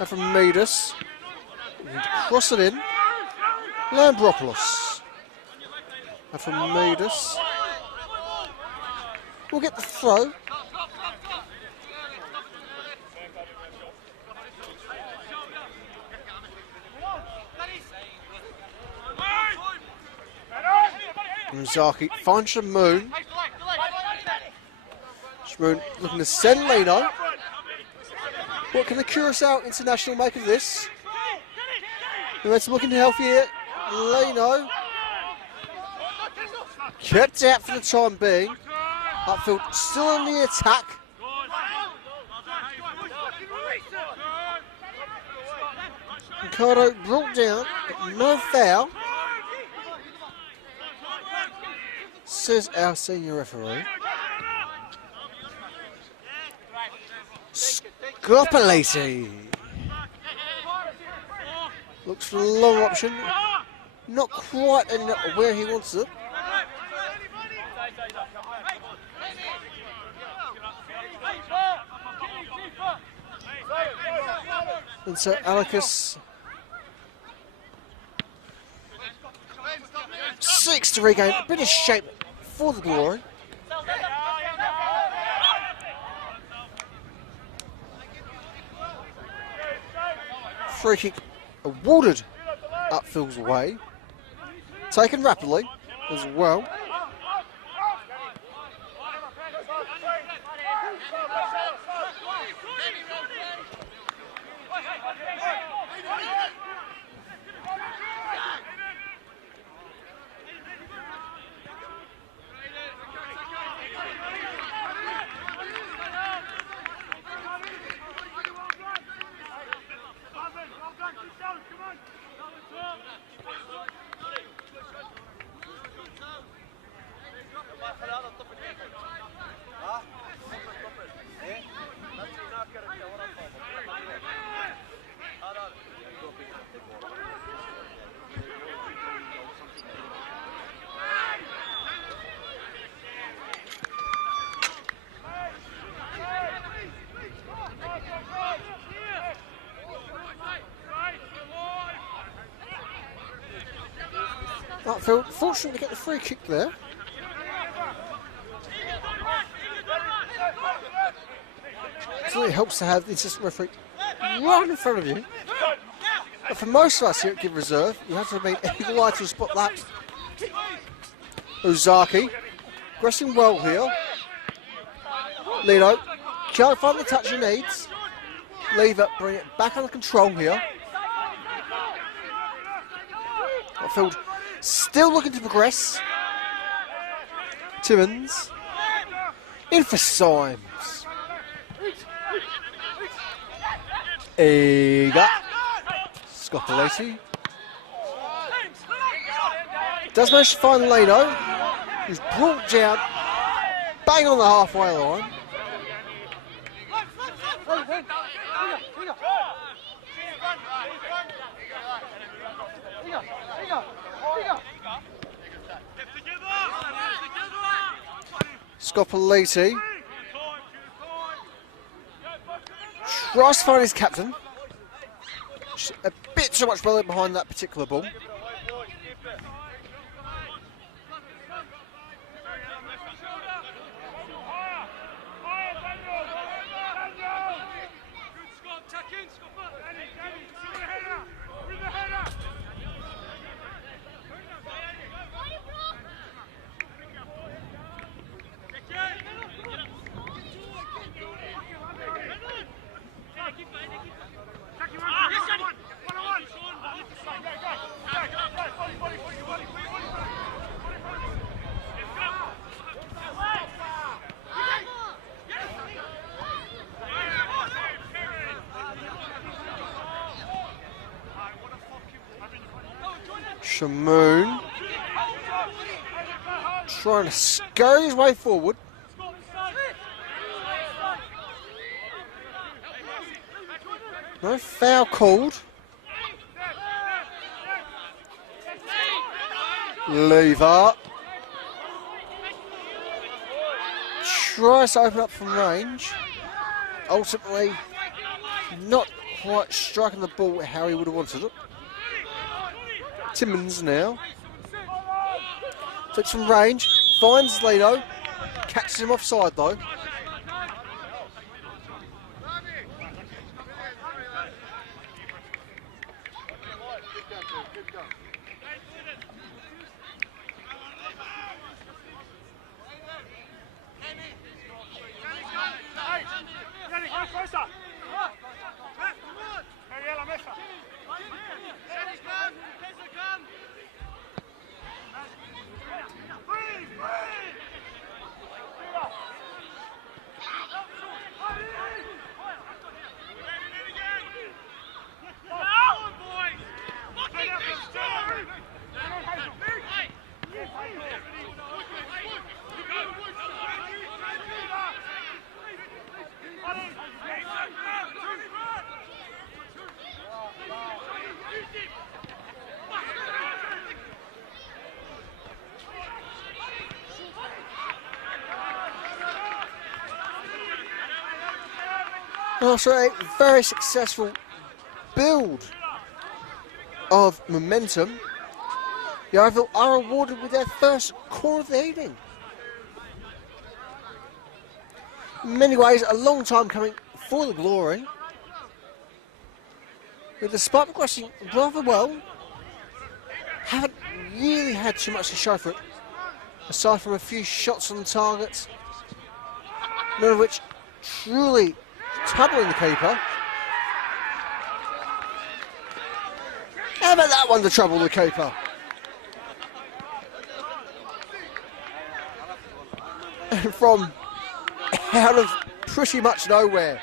And from Midas, cross it in, Lambropoulos. And from Midas, we'll get the throw. Zaki finds Shamoon. Shamoon looking to send Leno. What can the Curacao International make of this? Momentum looking healthy here. Leno kept out for the time being. Upfield still on the attack. Ricardo brought down, but no foul, says our senior referee. Scopolese looks for a long option, not quite ending up where he wants it. And so Alicus seeks to regain a bit of shape for the Glory. Free kick awarded Upfield's way. Taken rapidly as well. Upfield, fortunate to get the free kick there. So it helps to have the assistant referee right in front of you. But for most of us here at Give Reserve, you have to remain eagle eye to spot that. Ozaki, progressing well here. Lino, can't find the touch he needs. Lever, bring it back under control here. Upfield still looking to progress. Timmins, in for Symes. Eager. Scopoleti. Does manage to find Leno, who's brought down, bang on the halfway line. Scopoleti tries to find his captain. Just a bit too much bullet behind that particular ball. Shamoon trying to scurry his way forward. No foul called. Lever tries to open up from range. Ultimately, not quite striking the ball how he would have wanted it. Timmins now. Takes from range, finds Leno, catches him offside though. After a very successful build of momentum, Yarraville are awarded with their first corner of the evening. In many ways, a long time coming for the Glory. But despite progressing rather well, haven't really had too much to show for it, aside from a few shots on targets, none of which truly troubling the keeper. How about that one to trouble the keeper? And from out of pretty much nowhere,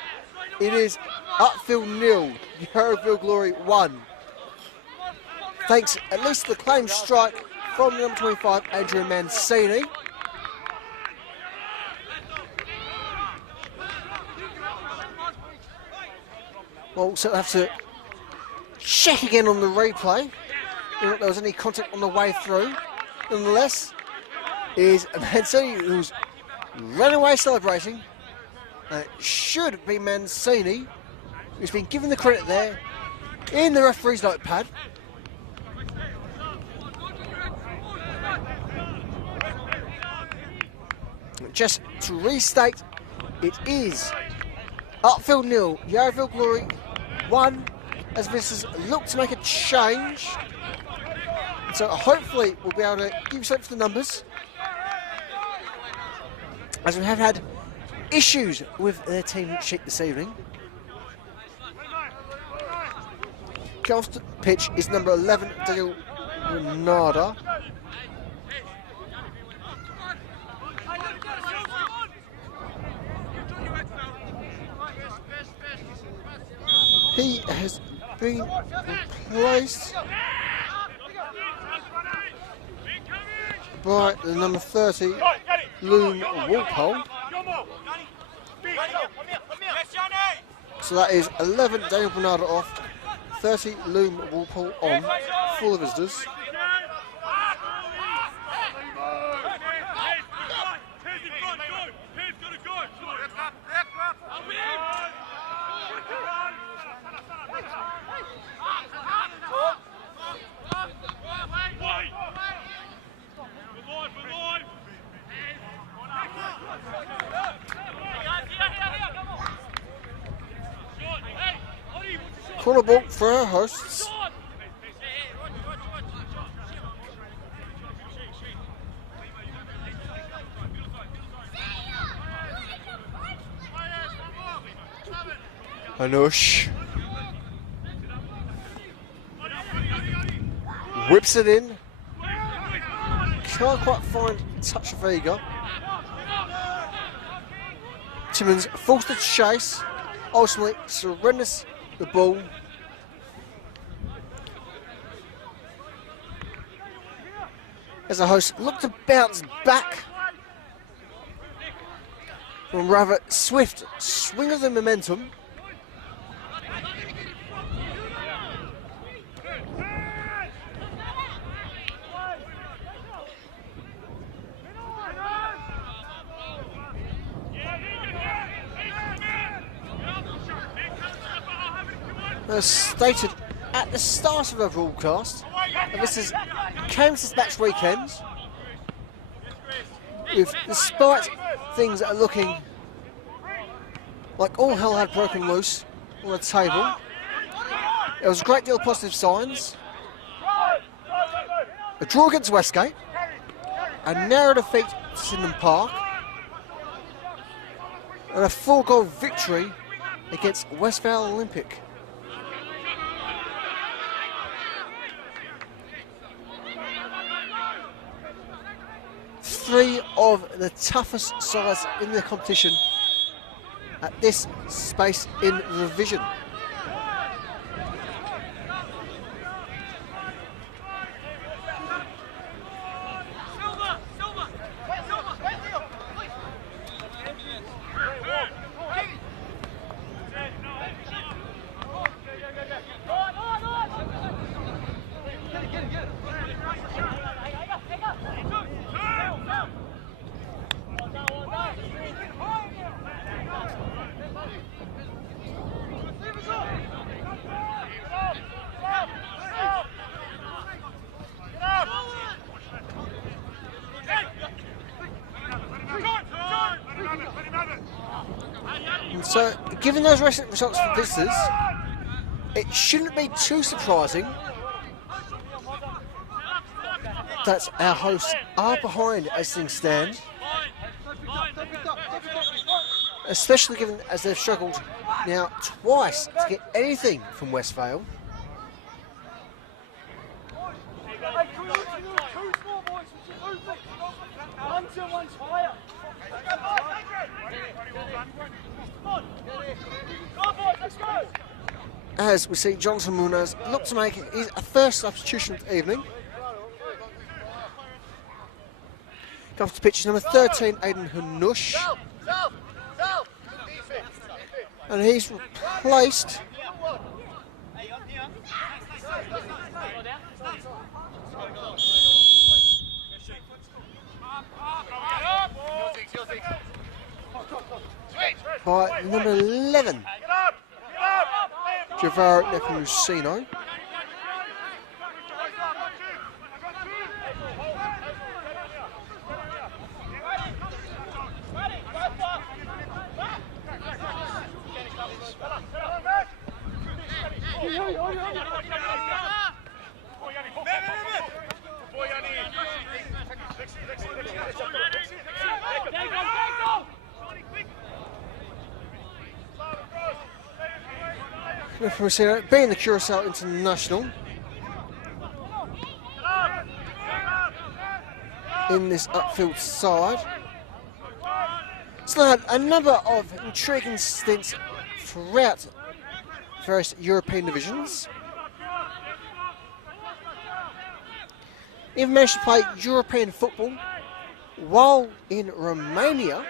it is Upfield 0, Yarraville Glory 1. Thanks at least to the claimed strike from number 25, Andrew Mancini. We'll also have to check again on the replay if there was any contact on the way through. Nonetheless, is Mancini who's running away celebrating. It should be Mancini who's been given the credit there in the referee's notepad. just to restate, it is Upfield 0, Yarraville Glory 1, as visitors look to make a change. So hopefully we'll be able to give you something for the numbers, as we have had issues with their team sheet this evening. Coming off the pitch is number 11, Daniel Renada. He has been replaced by the number 30, Loom Walpole. So that is 11, Daniel Bernardo off, 30, Loom Walpole on for the visitors. Corner ball for our hosts. Anush whips it in. Can't quite find touch of Vega. Timmins forced the chase. Ultimately surrenders the ball. As the host look to bounce back from rather swift swing of the momentum. As stated at the start of our broadcast, and this is Kansas match weekend, despite things that are looking like all hell had broken loose on the table, there was a great deal of positive signs. A draw against Westgate, a narrow defeat to Sydenham Park, and a 4-goal victory against Westvale Olympic. Three of the toughest sides in the competition at this space in revision. So, given those recent results for visitors, it shouldn't be too surprising that our hosts are behind as things stand, especially given as they've struggled now twice to get anything from Westvale. As we see Jonathan Munoz look to make his first substitution of the evening. Comes to pitch number 13, Aidan Hanush. And he's replaced by number 11, Javaro Nepomuceno. Being the Curacao International in this Upfield side. So they had a number of intriguing stints throughout various European divisions. Even managed to play European football while in Romania.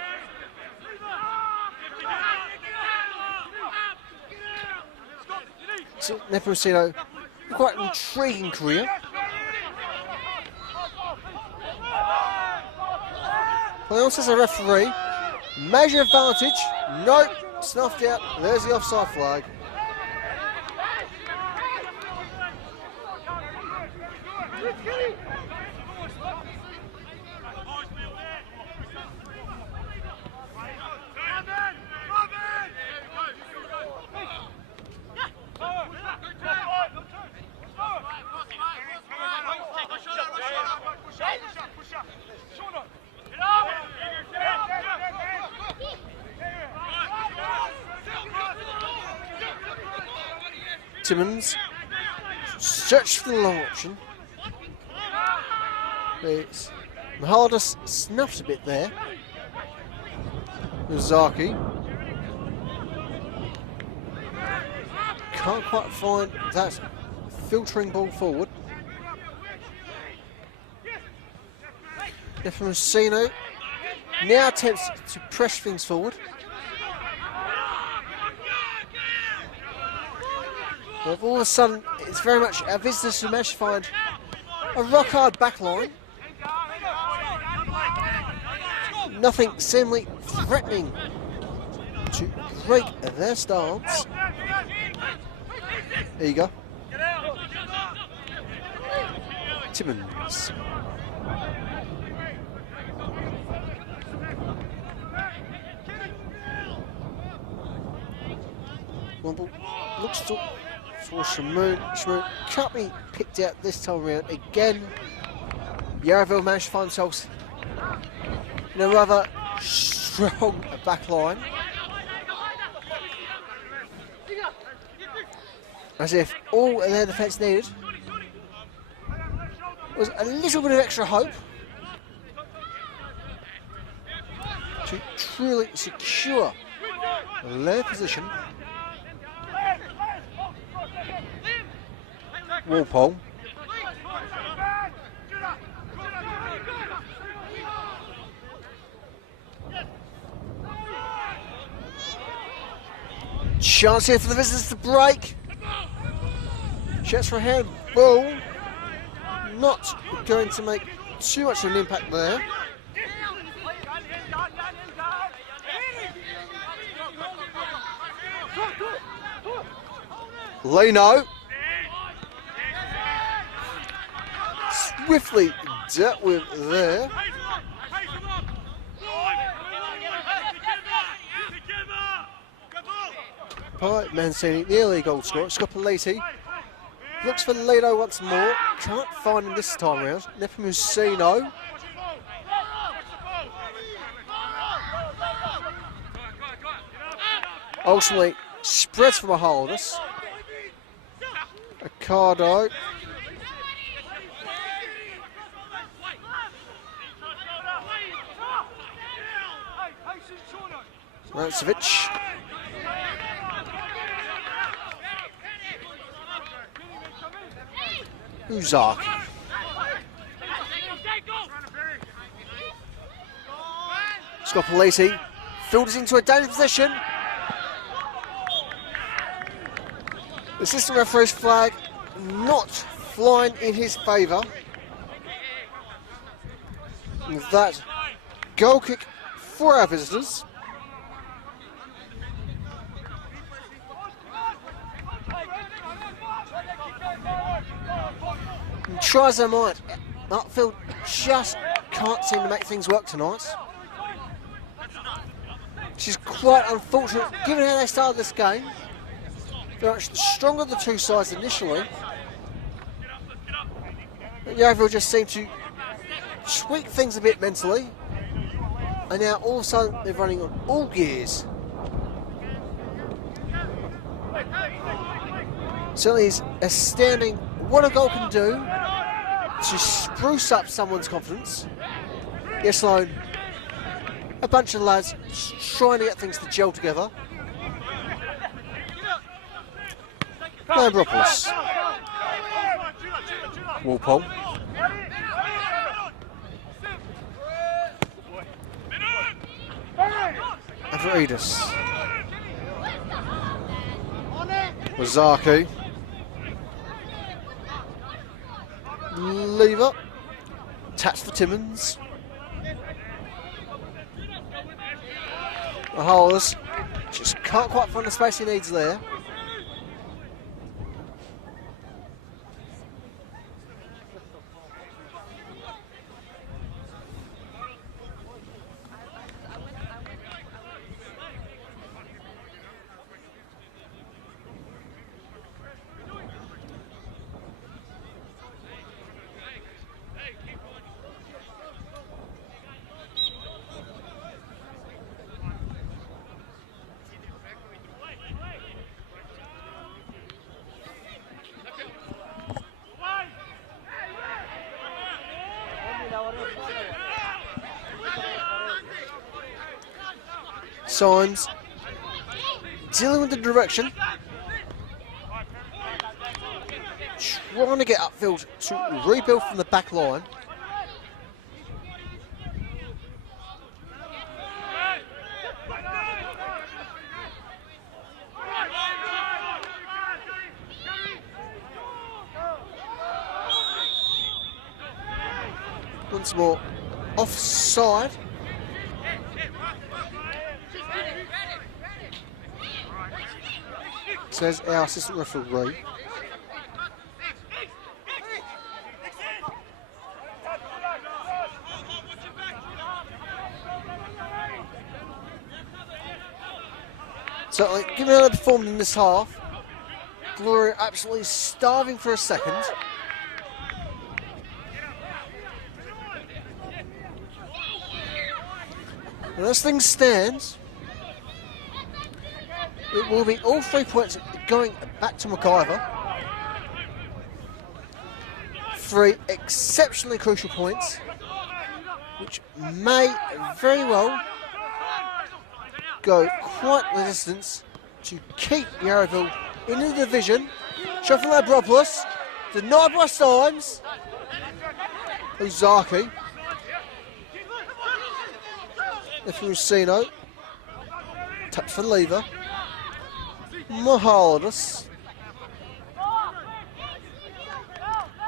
So Nepomuceno, quite an intriguing career. Well, also as a referee, major advantage. Nope, snuffed out. There's the offside flag. Timmins searched for the long option. It's Mahaldus snuffed a bit there. Zaki can't quite find that filtering ball forward. Nepomuceno now attempts to press things forward. But all of a sudden, it's very much our visitors who managed to find a rock-hard back line. Nothing seemingly threatening to break their stance. There you go. Timmins. Womble looks to for Shamoon. Shamoon can't be picked out this time around. Again, Yarraville managed to find themselves in a rather strong back line. As if all their defence needed was a little bit of extra hope to truly secure their position. Walpole. Chance here for the visitors to break. Chance for a handball. Not going to make too much of an impact there. Leno. Swiftly dealt with there. By Mancini, the early goal scorer, Scopoliti. Looks for Leno once more. Can't find him this time around. Nepomuceno. Ultimately, spreads from Mahaldus. Accardo. Rancevic. Uzak. Scopoliti filters into a dangerous position. The assistant referee's flag not flying in his favour. With that goal kick for our visitors. And tries their mind. Upfield just can't seem to make things work tonight. Which is quite unfortunate given how they started this game. Very much the stronger of the two sides initially. But Yarraville just seemed to tweak things a bit mentally. And now all of a sudden they're running on all gears. Certainly is astounding what a goal can do to spruce up someone's confidence. Yes, Sloan. A bunch of lads trying to get things to gel together. Lambropoulos. Walpole. Avridis. Wazaki. Lever. Taps for Timmins. Mahalas just can't quite find the space he needs there. Symes dealing with the direction, trying to get upfield to rebuild from the back line. Once more, offside. Says our assistant referee. So, given how they performed in this half, Gloria absolutely starving for a second. And as things stand, it will be all 3 points going back to MacIver. 3 exceptionally crucial points, which may very well go quite the distance to keep Yarraville in the division. Shot from Lambropoulos, denied by Symes. Ozaki. Efusino. Touch for Lever. Mahaldus.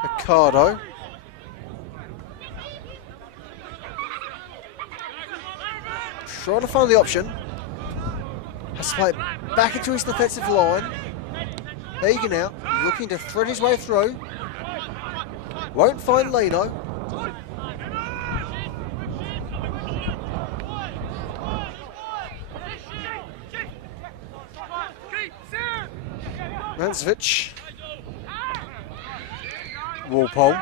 Ricardo. Trying to find the option. Has to play it back into his defensive line. Egan out, looking to thread his way through. Won't find Lino. Mancevic. Walpole.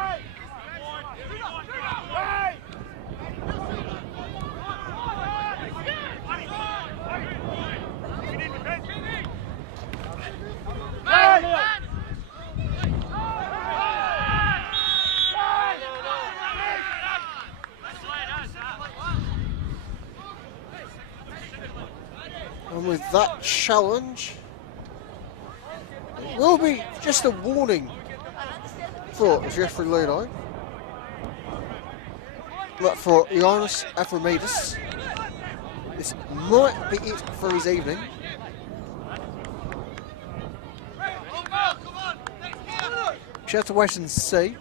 And with that challenge, it will be just a warning for Jeffrey Lino. But for Ioannis Avramidis, this might be it for his evening. We have to wait and see.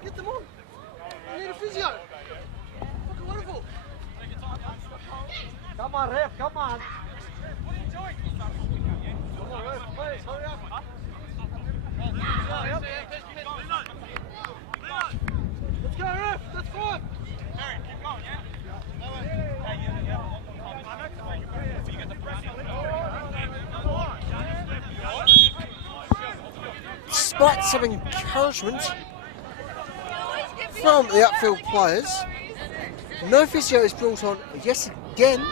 Get them on. I need a physio. Fucking wonderful. Come on, ref, come on. What are you doing? Come on, ref, please, hurry up. Hurry up. Let's go, ref, that's fine. Harry, keep going, yeah? despite some encouragement from the Upfield players, no physio is brought on yet again.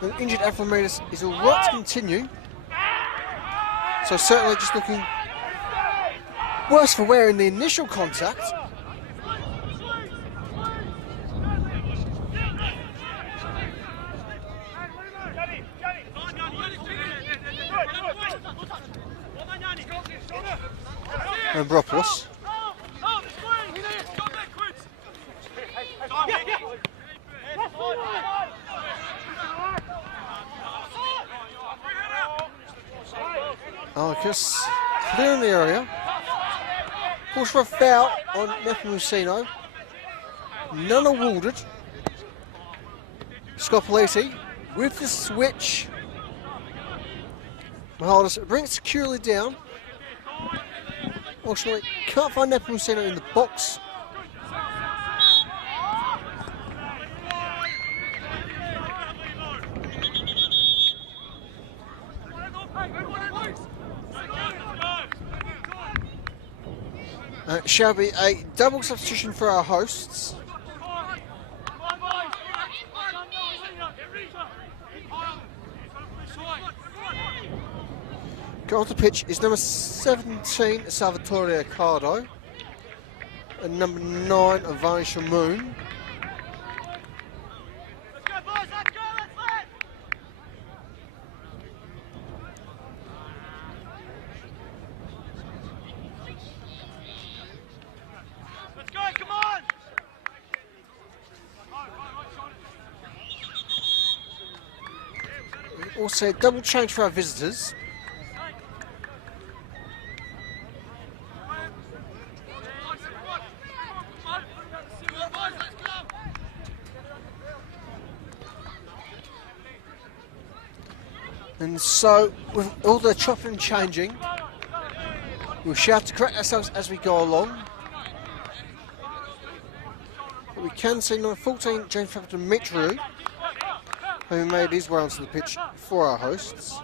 The injured Afromatus is all right to continue. So certainly just looking worse for wear in the initial contact. Ambropoulos. Alicus clearing the area. Calls for a foul on Nepomuceno. None awarded. Scopoliti with the switch. Mahaldis brings it securely down. Ultimately, can't find Nepomuceno in the box. Shall be a double substitution for our hosts. Go off the pitch is number 17, Salvatore Accardo, and number 9, Avani Shamoon. Also, double change for our visitors. And so, with all the chopping and changing, we shall have to correct ourselves as we go along. But we can see number 14, James Mitru, who made his way onto the pitch for our hosts.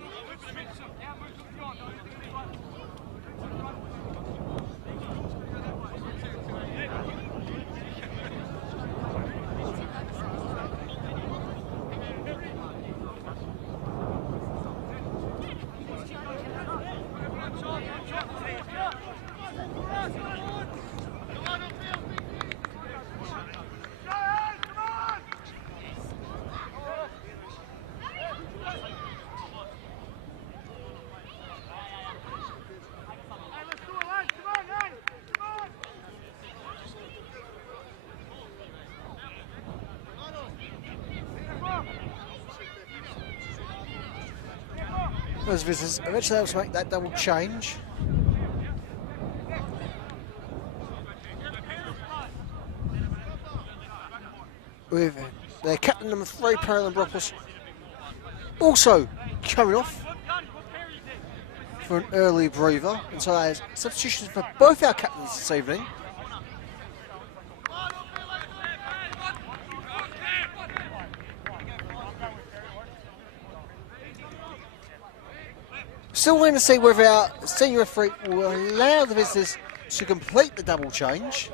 Those visitors eventually able to make that double change. With their captain number 3, Parallel Ambropoulos, also coming off for an early breather. And so there's substitutions for both our captains this evening. Still waiting to see whether our senior referee will allow the visitors to complete the double change.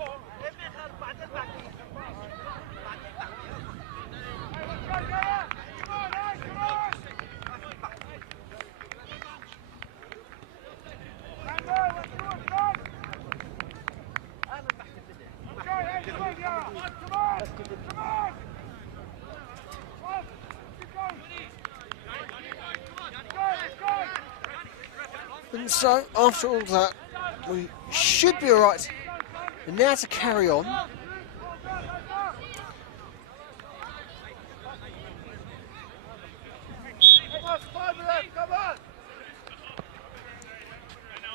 And so, after all that, we should be alright. And now to carry on.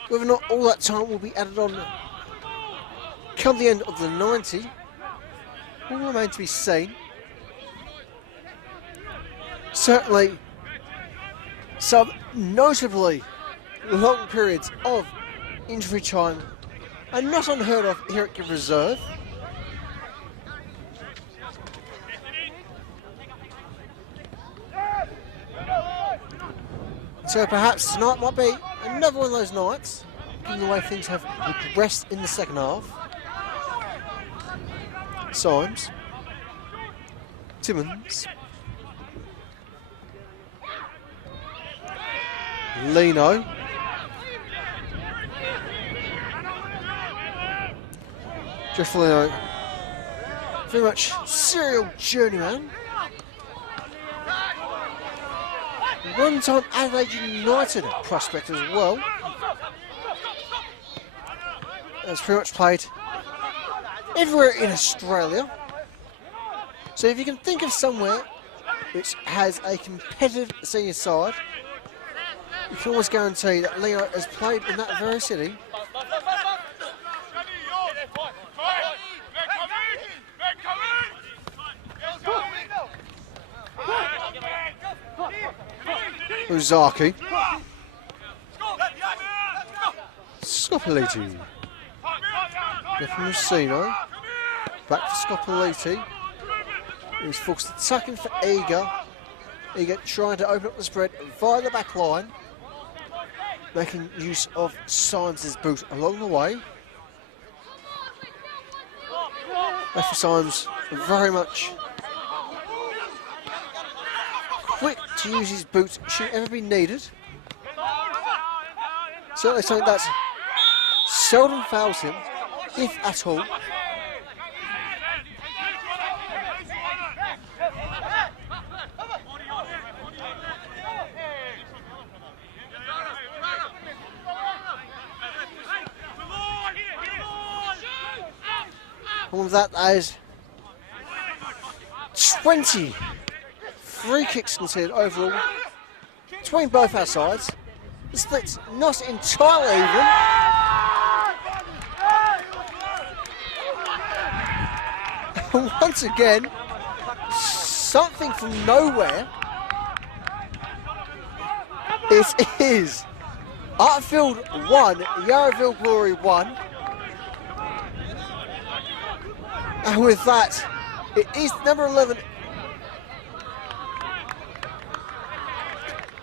Whether or not all that time will be added on come the end of the 90 will remain to be seen. Certainly, some notably long periods of injury time are not unheard of here at Give Reserve. So perhaps tonight might be another one of those nights, given the way things have progressed in the second half. Symes. Timmins. Lino. Jeff Lino. Very much serial journeyman. One-time Adelaide United prospect as well. Has pretty much played everywhere in Australia. So if you can think of somewhere which has a competitive senior side, you can always guarantee that Leo has played in that very city. Uzaki. Scopoliti. Nepomuceno. Back to Scopoliti. He's forced attacking for Eager. Eager trying to open up the spread via the back line. Making use of Symes' boot along the way. Matthew Symes very much quick to use his boot should ever be needed. Certainly something that seldom fails him, if at all. All of that is 20 free kicks conceded overall between both our sides. The split's not entirely even. And once again, something from nowhere. It is Upfield 1, Yarraville Glory 1. And with that, it is number 11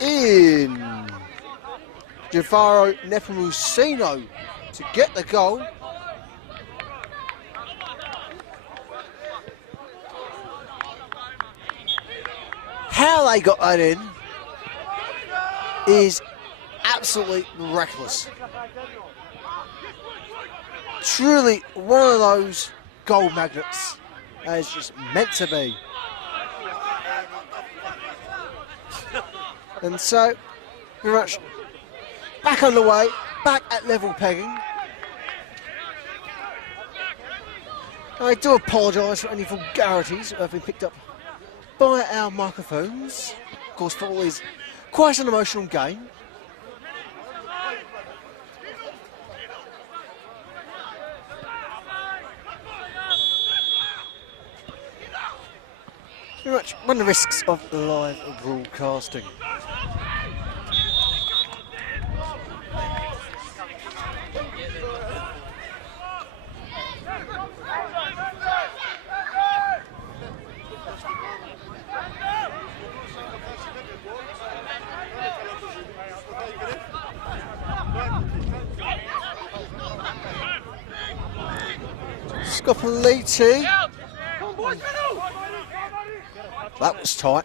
in Javaro Nepomuceno to get the goal. How they got that in is absolutely miraculous. Truly one of those goal magnets as just meant to be. And so, very much back underway, back at level pegging. I do apologise for any vulgarities that have been picked up by our microphones. Of course, football is quite an emotional game. Very much one of the risks of live broadcasting. Scopoliti. That was tight.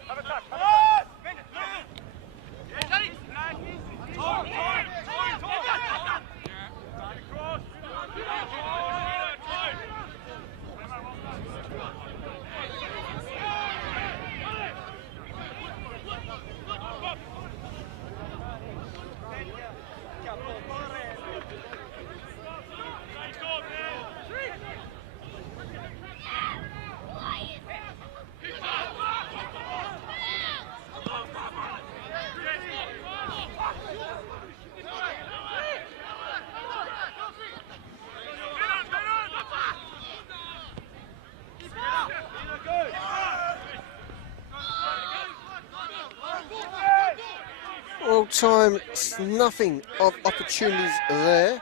Time, nothing of opportunities there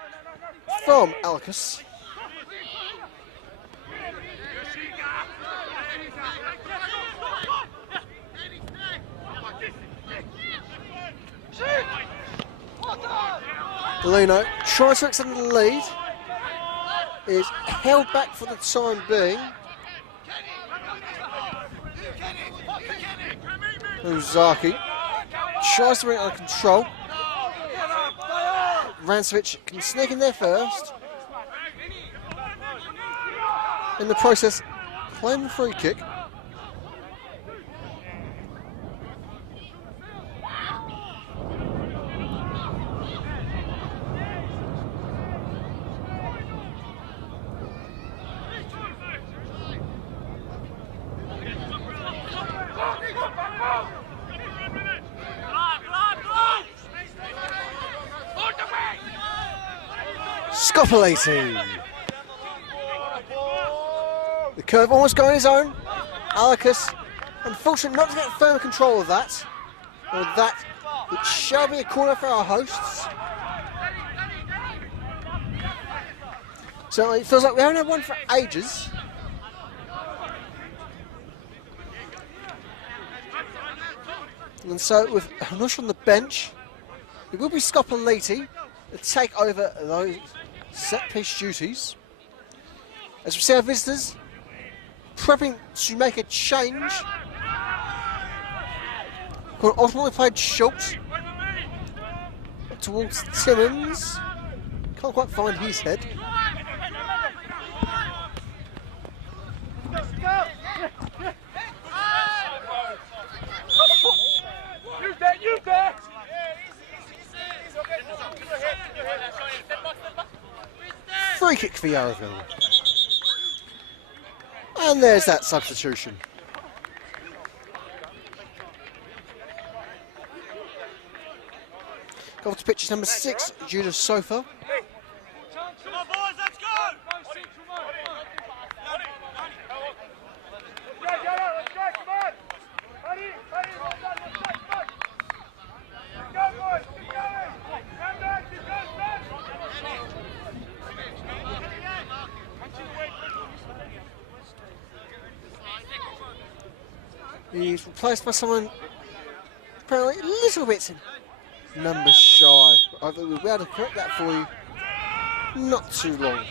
from Alcus. Lino tries to extend the lead. Is held back for the time being. Ozaki tries to bring it under control. Rancevic can sneak in there first. In the process, playing the free kick. Scopolating. The curve almost going his own. Alicus, unfortunately not to get firm control of that. Or that, it shall be a corner for our hosts. So it feels like we haven't had one for ages. And so with Hanush on the bench, it will be Scopoliti to take over those set-piece duties. As we see our visitors prepping to make a change. Ultimately played Schultz up towards Timmins. Can't quite find his head. Free kick for Yarraville. And there's that substitution. Go off to pitch is number 6, Judah Sofa. Come on, boys, let's go! He's replaced by someone apparently a little bit number shy. I think we'll be able to correct that for you not too long.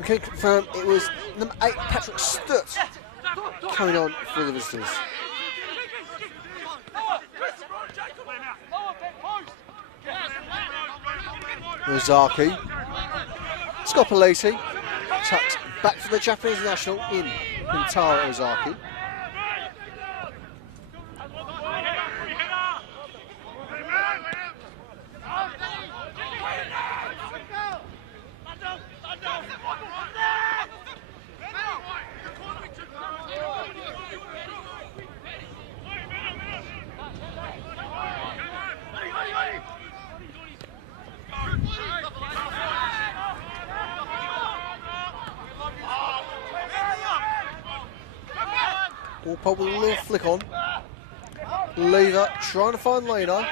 We can confirm it was number 8, Patrick Sturt, coming on for the visitors. Ozaki, Scopoliti, tucked back for the Japanese national in Tara Ozaki. Ball pop with a little flick on. Lever trying to find Leno.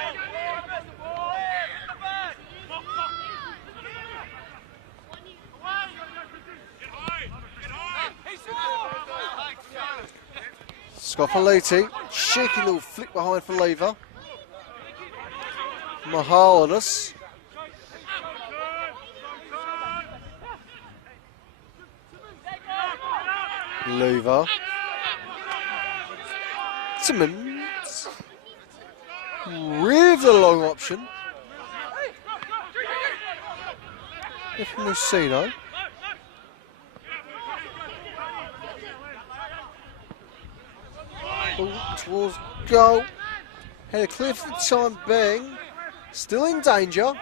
Scopoliti, cheeky little flick behind for Lever. Mahalanis. Lever. Timmins with the long option. If Musino. Towards goal. Header clear for the time being. Still in danger.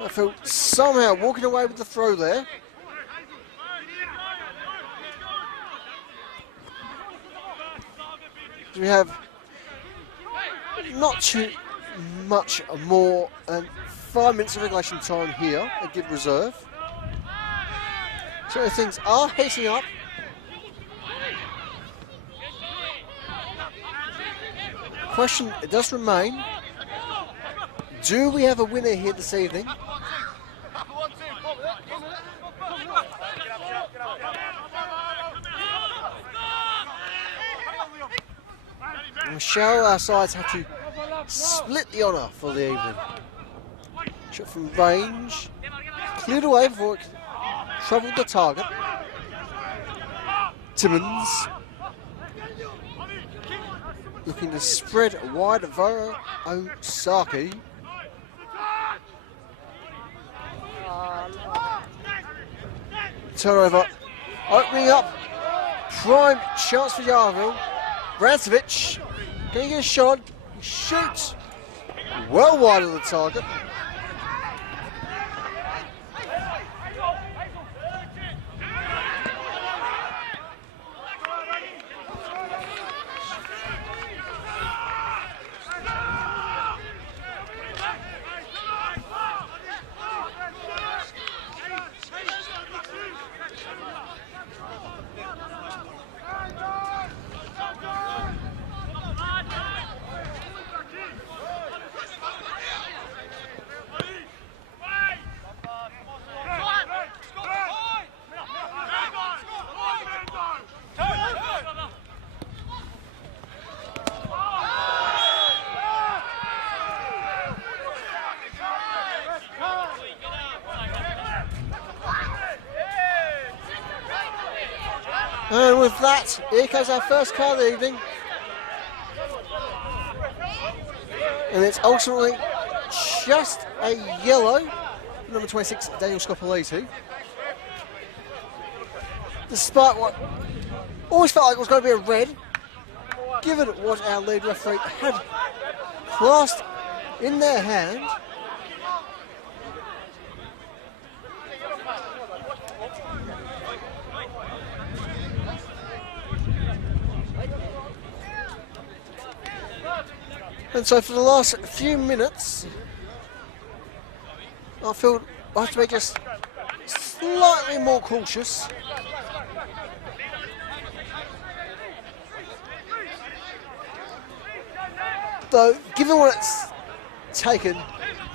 I feel somehow walking away with the throw there. We have not too much more than 5 minutes of regulation time here at Give Reserve. So things are heating up. question does remain. Do we have a winner here this evening? And shall our sides have to split the honour for the evening? Shot from range, cleared away before it travelled the target. Timmons looking to spread wide via Osaki. Turnover, opening up, prime chance for Yarraville. Brancevic, can he get a shot? He shoots well wide of the target. And with that, here comes our first card of the evening. And it's ultimately just a yellow. Number 26, Daniel Scopoliti. Despite what always felt like it was going to be a red, given what our lead referee had classed in their hand. And so for the last few minutes, Upfield will have to be just slightly more cautious. Though, given what it's taken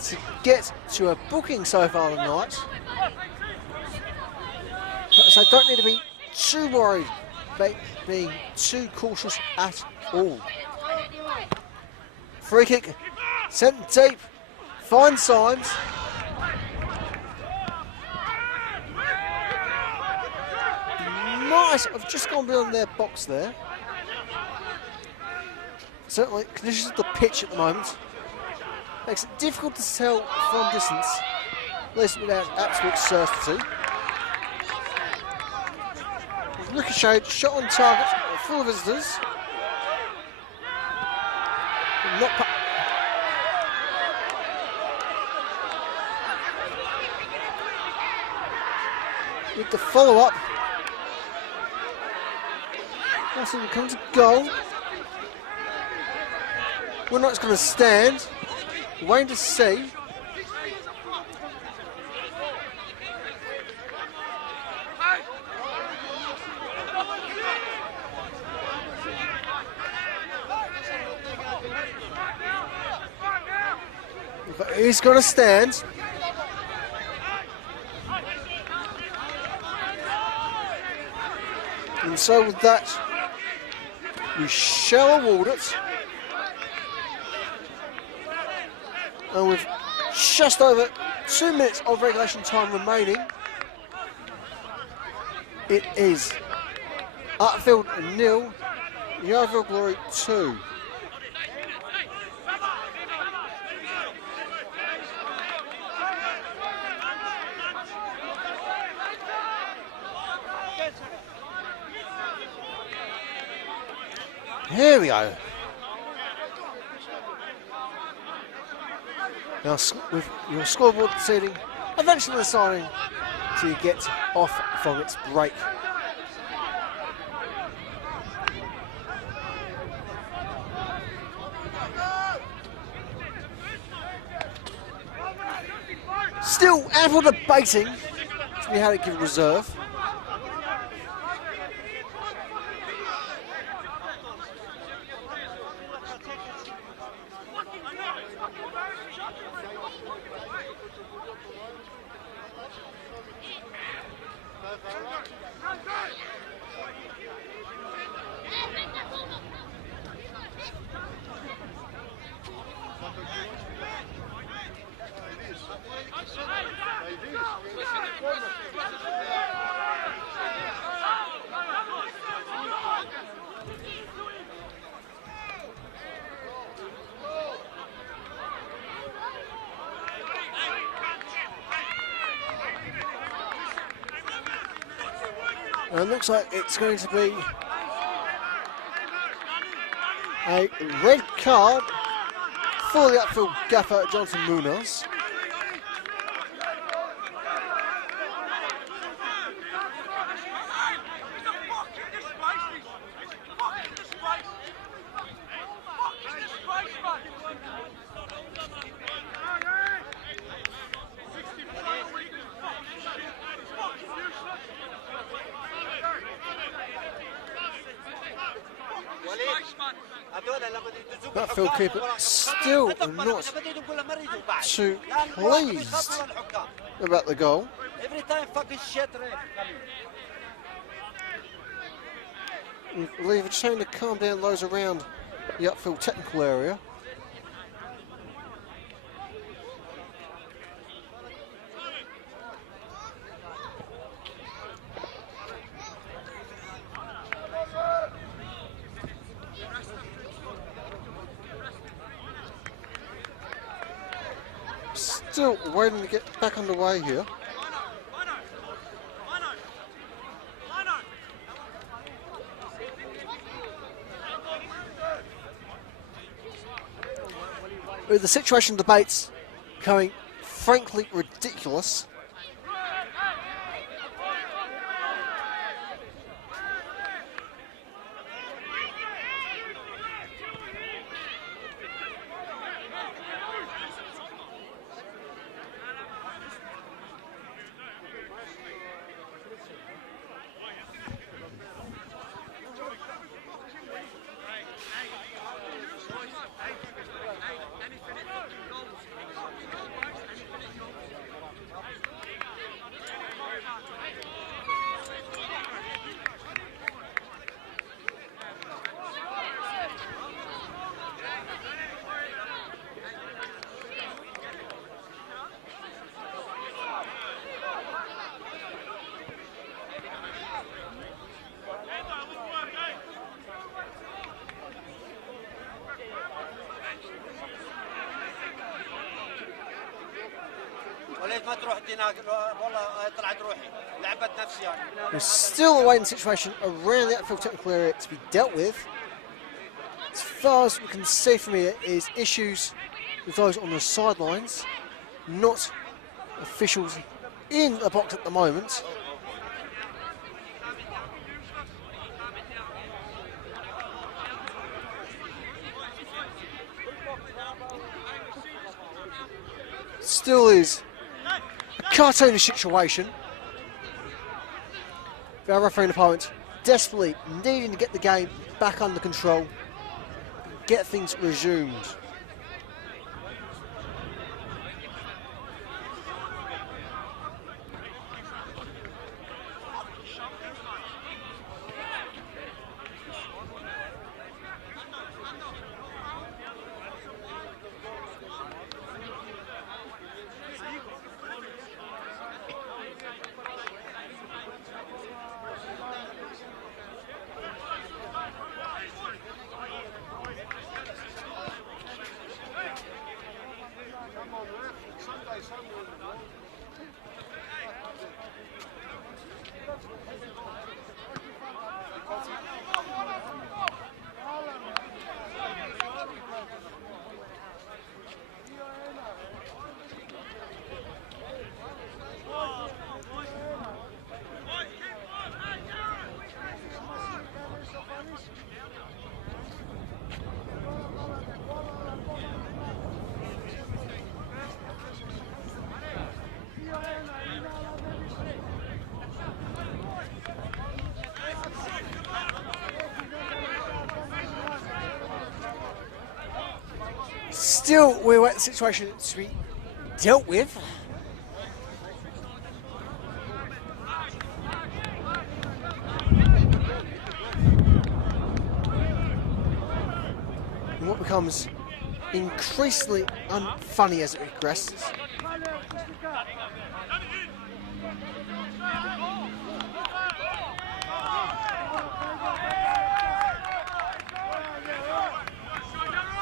to get to a booking so far tonight, so don't need to be too worried about being too cautious at all. Free kick, sent deep, fine signs. Nice, I've just gone beyond their box there. Certainly, conditions of the pitch at the moment makes it difficult to tell from distance, at least without absolute certainty. Ricocheted, shot on target, full of visitors. Not with the follow-up. Also becomes a goal. We're not going to stand. Waiting to see. But he's going to stand. And so with that, we shall award it. And with just over 2 minutes of regulation time remaining, it is Upfield 0, Yarraville Glory 2. Here we go. Now, with your scoreboard seating eventually deciding to get off from its break. Still ample debating to be had to give reserve. And it looks like it's going to be a red card for the outfield gaffer, Jonathan Munoz. That field keeper still not too pleased about the goal. Every time fucking shit, I believe it's trying to calm down those around the upfield technical area. Still waiting to get back underway here. With the situation debates becoming frankly ridiculous. We're still awaiting the situation around the outfield technical area to be dealt with. As far as we can see from here is issues with those on the sidelines, not officials in the box at the moment. Still is a cartoonish situation. Our refereeing opponent desperately needing to get the game back under control, get things resumed. Still, we're at the situation to be dealt with. And what becomes increasingly unfunny as it progresses.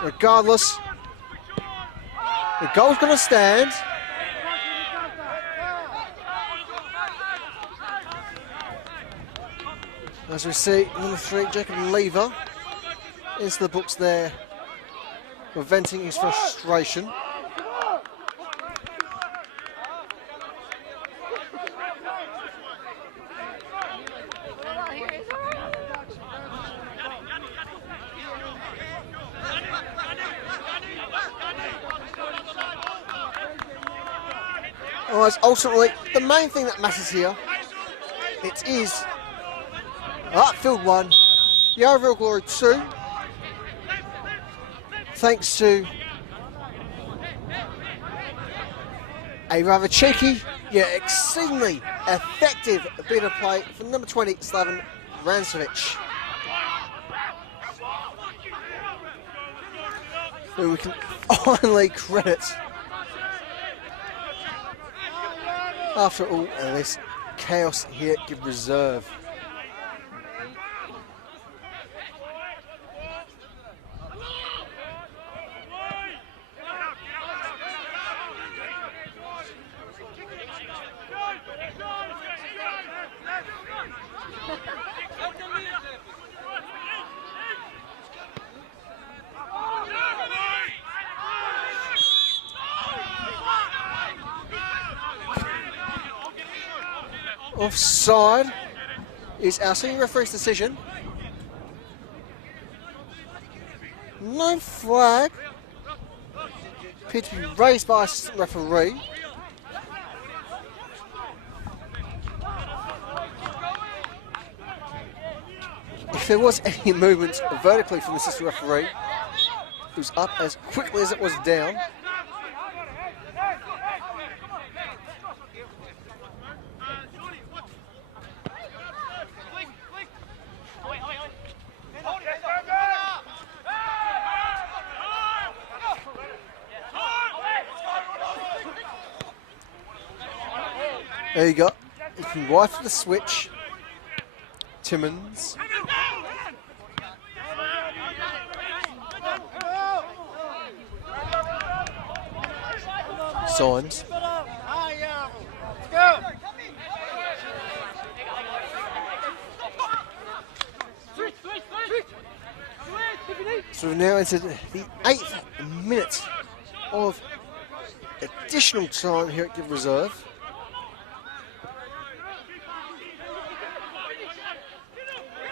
Regardless, the goal's going to stand. As we see, number 3, Jacob Lever, into the books there, venting his frustration. Alright, ultimately, the main thing that matters here, it is Upfield 1, Yarraville Glory 2, thanks to a rather cheeky yet exceedingly effective bit of play from number 20, Slaven Rancevic, who we can finally credit after all this chaos here at Give Reserve. Offside is our senior referee's decision. No flag. Appeared to be raised by assistant referee. If there was any movement vertically from the assistant referee, it was up as quickly as it was down. There you go. You can wipe the switch. Timmins. Signs. So we've now entered the 8th minute of additional time here at Give Reserve.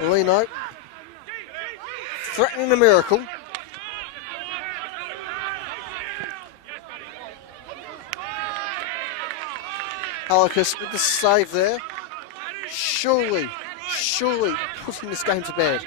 Lino threatening a miracle. Alicus with the save there. Surely putting this game to bed.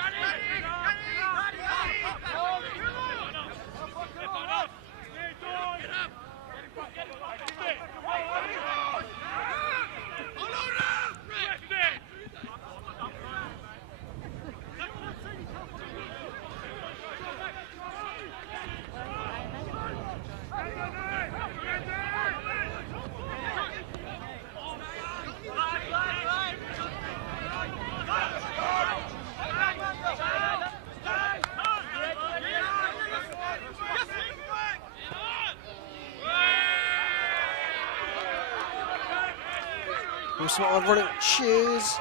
Some ironic cheers,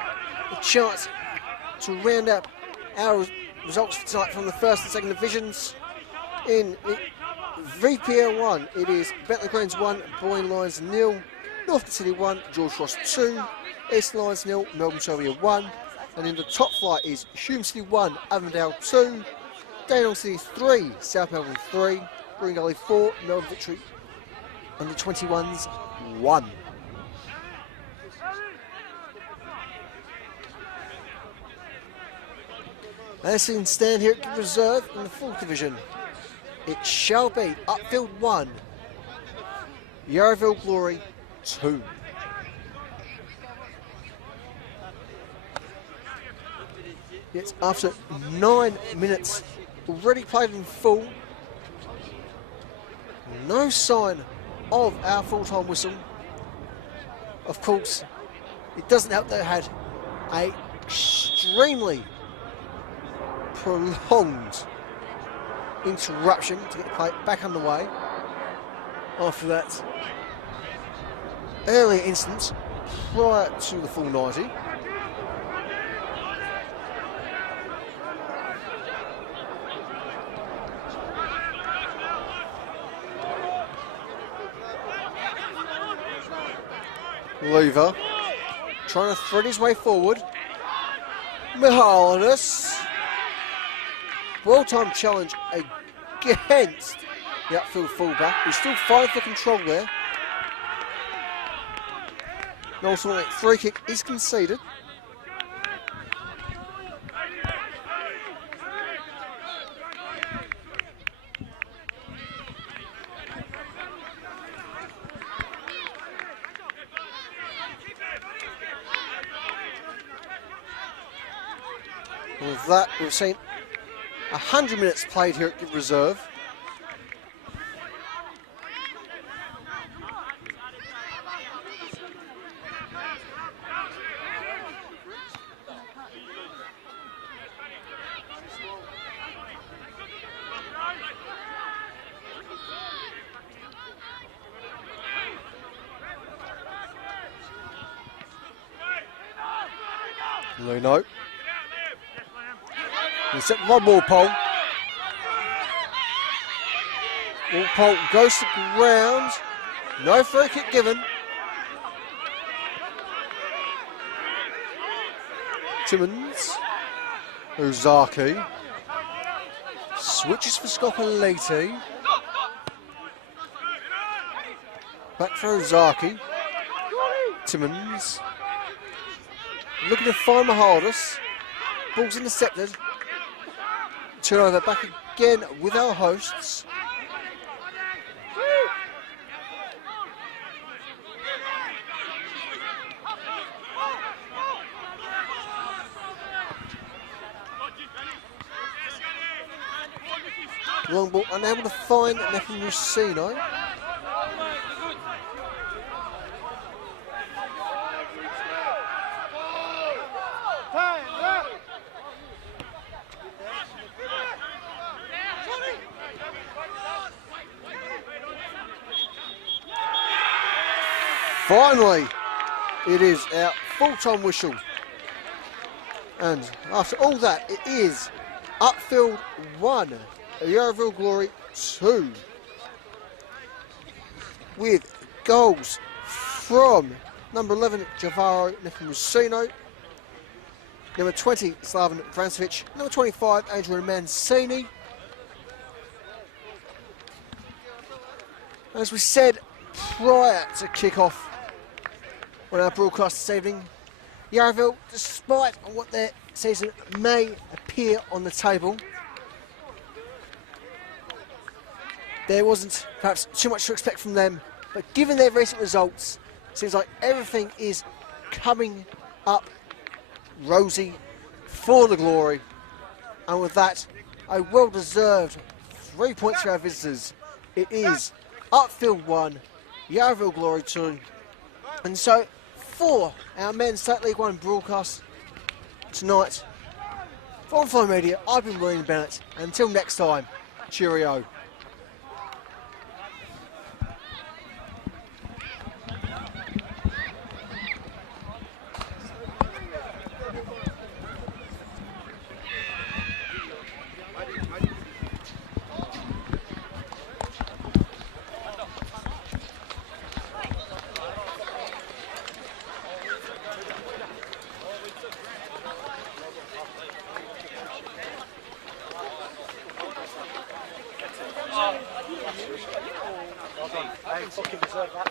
a chance to round up our results for tonight from the first and second divisions. In VPL 1, it is Bentley Greens 1, Boyne Lions 0, Norfolk City 1, George Ross 2, East Lions 0, Melbourne Shelby 1, and in the top flight is Hume City 1, Avondale 2, Dandenong City 3, South Melbourne 3, Green Gully 4, Melbourne Victory under 21s 1. As things stand here at Give Reserve in the 4th division, it shall be Upfield 1, Yarraville Glory 2. Yet after 9 minutes already played in full, no sign of our full-time whistle. Of course, it doesn't help that it had an extremely prolonged interruption to get the play back underway after that earlier instance prior to the full 90. Lever trying to thread his way forward. Mihalinus. Well-timed challenge against the upfield fullback. He's still fighting for control there. And ultimately, free kick is conceded. With that, we've seen 100 minutes played here at reserve. Luno. He's set by Walpole. Walpole goes to ground. No free kick given. Timmins. Ozaki. Switches for Scoppoliti. Back for Ozaki. Timmins. Looking to find Mahaldus. Ball's intercepted. Turnover back again with our hosts. Long ball unable to find Nepomuceno. Finally, it is our full-time whistle. And after all that, it is Upfield 1, Yarraville Glory 2. With goals from number 11, Javaro Nepomuceno, number 20, Slaven Francevic, number 25, Adrian Mancini. As we said prior to kick-off on our broadcast this evening, Yarraville, despite what their season may appear on the table, there wasn't perhaps too much to expect from them, but given their recent results, it seems like everything is coming up rosy for the Glory. And with that, a well-deserved 3 points for our visitors. It is Upfield 1, Yarraville Glory 2. And so, for our Men's State League 1 broadcast tonight, from Fly Media, I've been William Bennett. Until next time, cheerio. Fucking deserve that.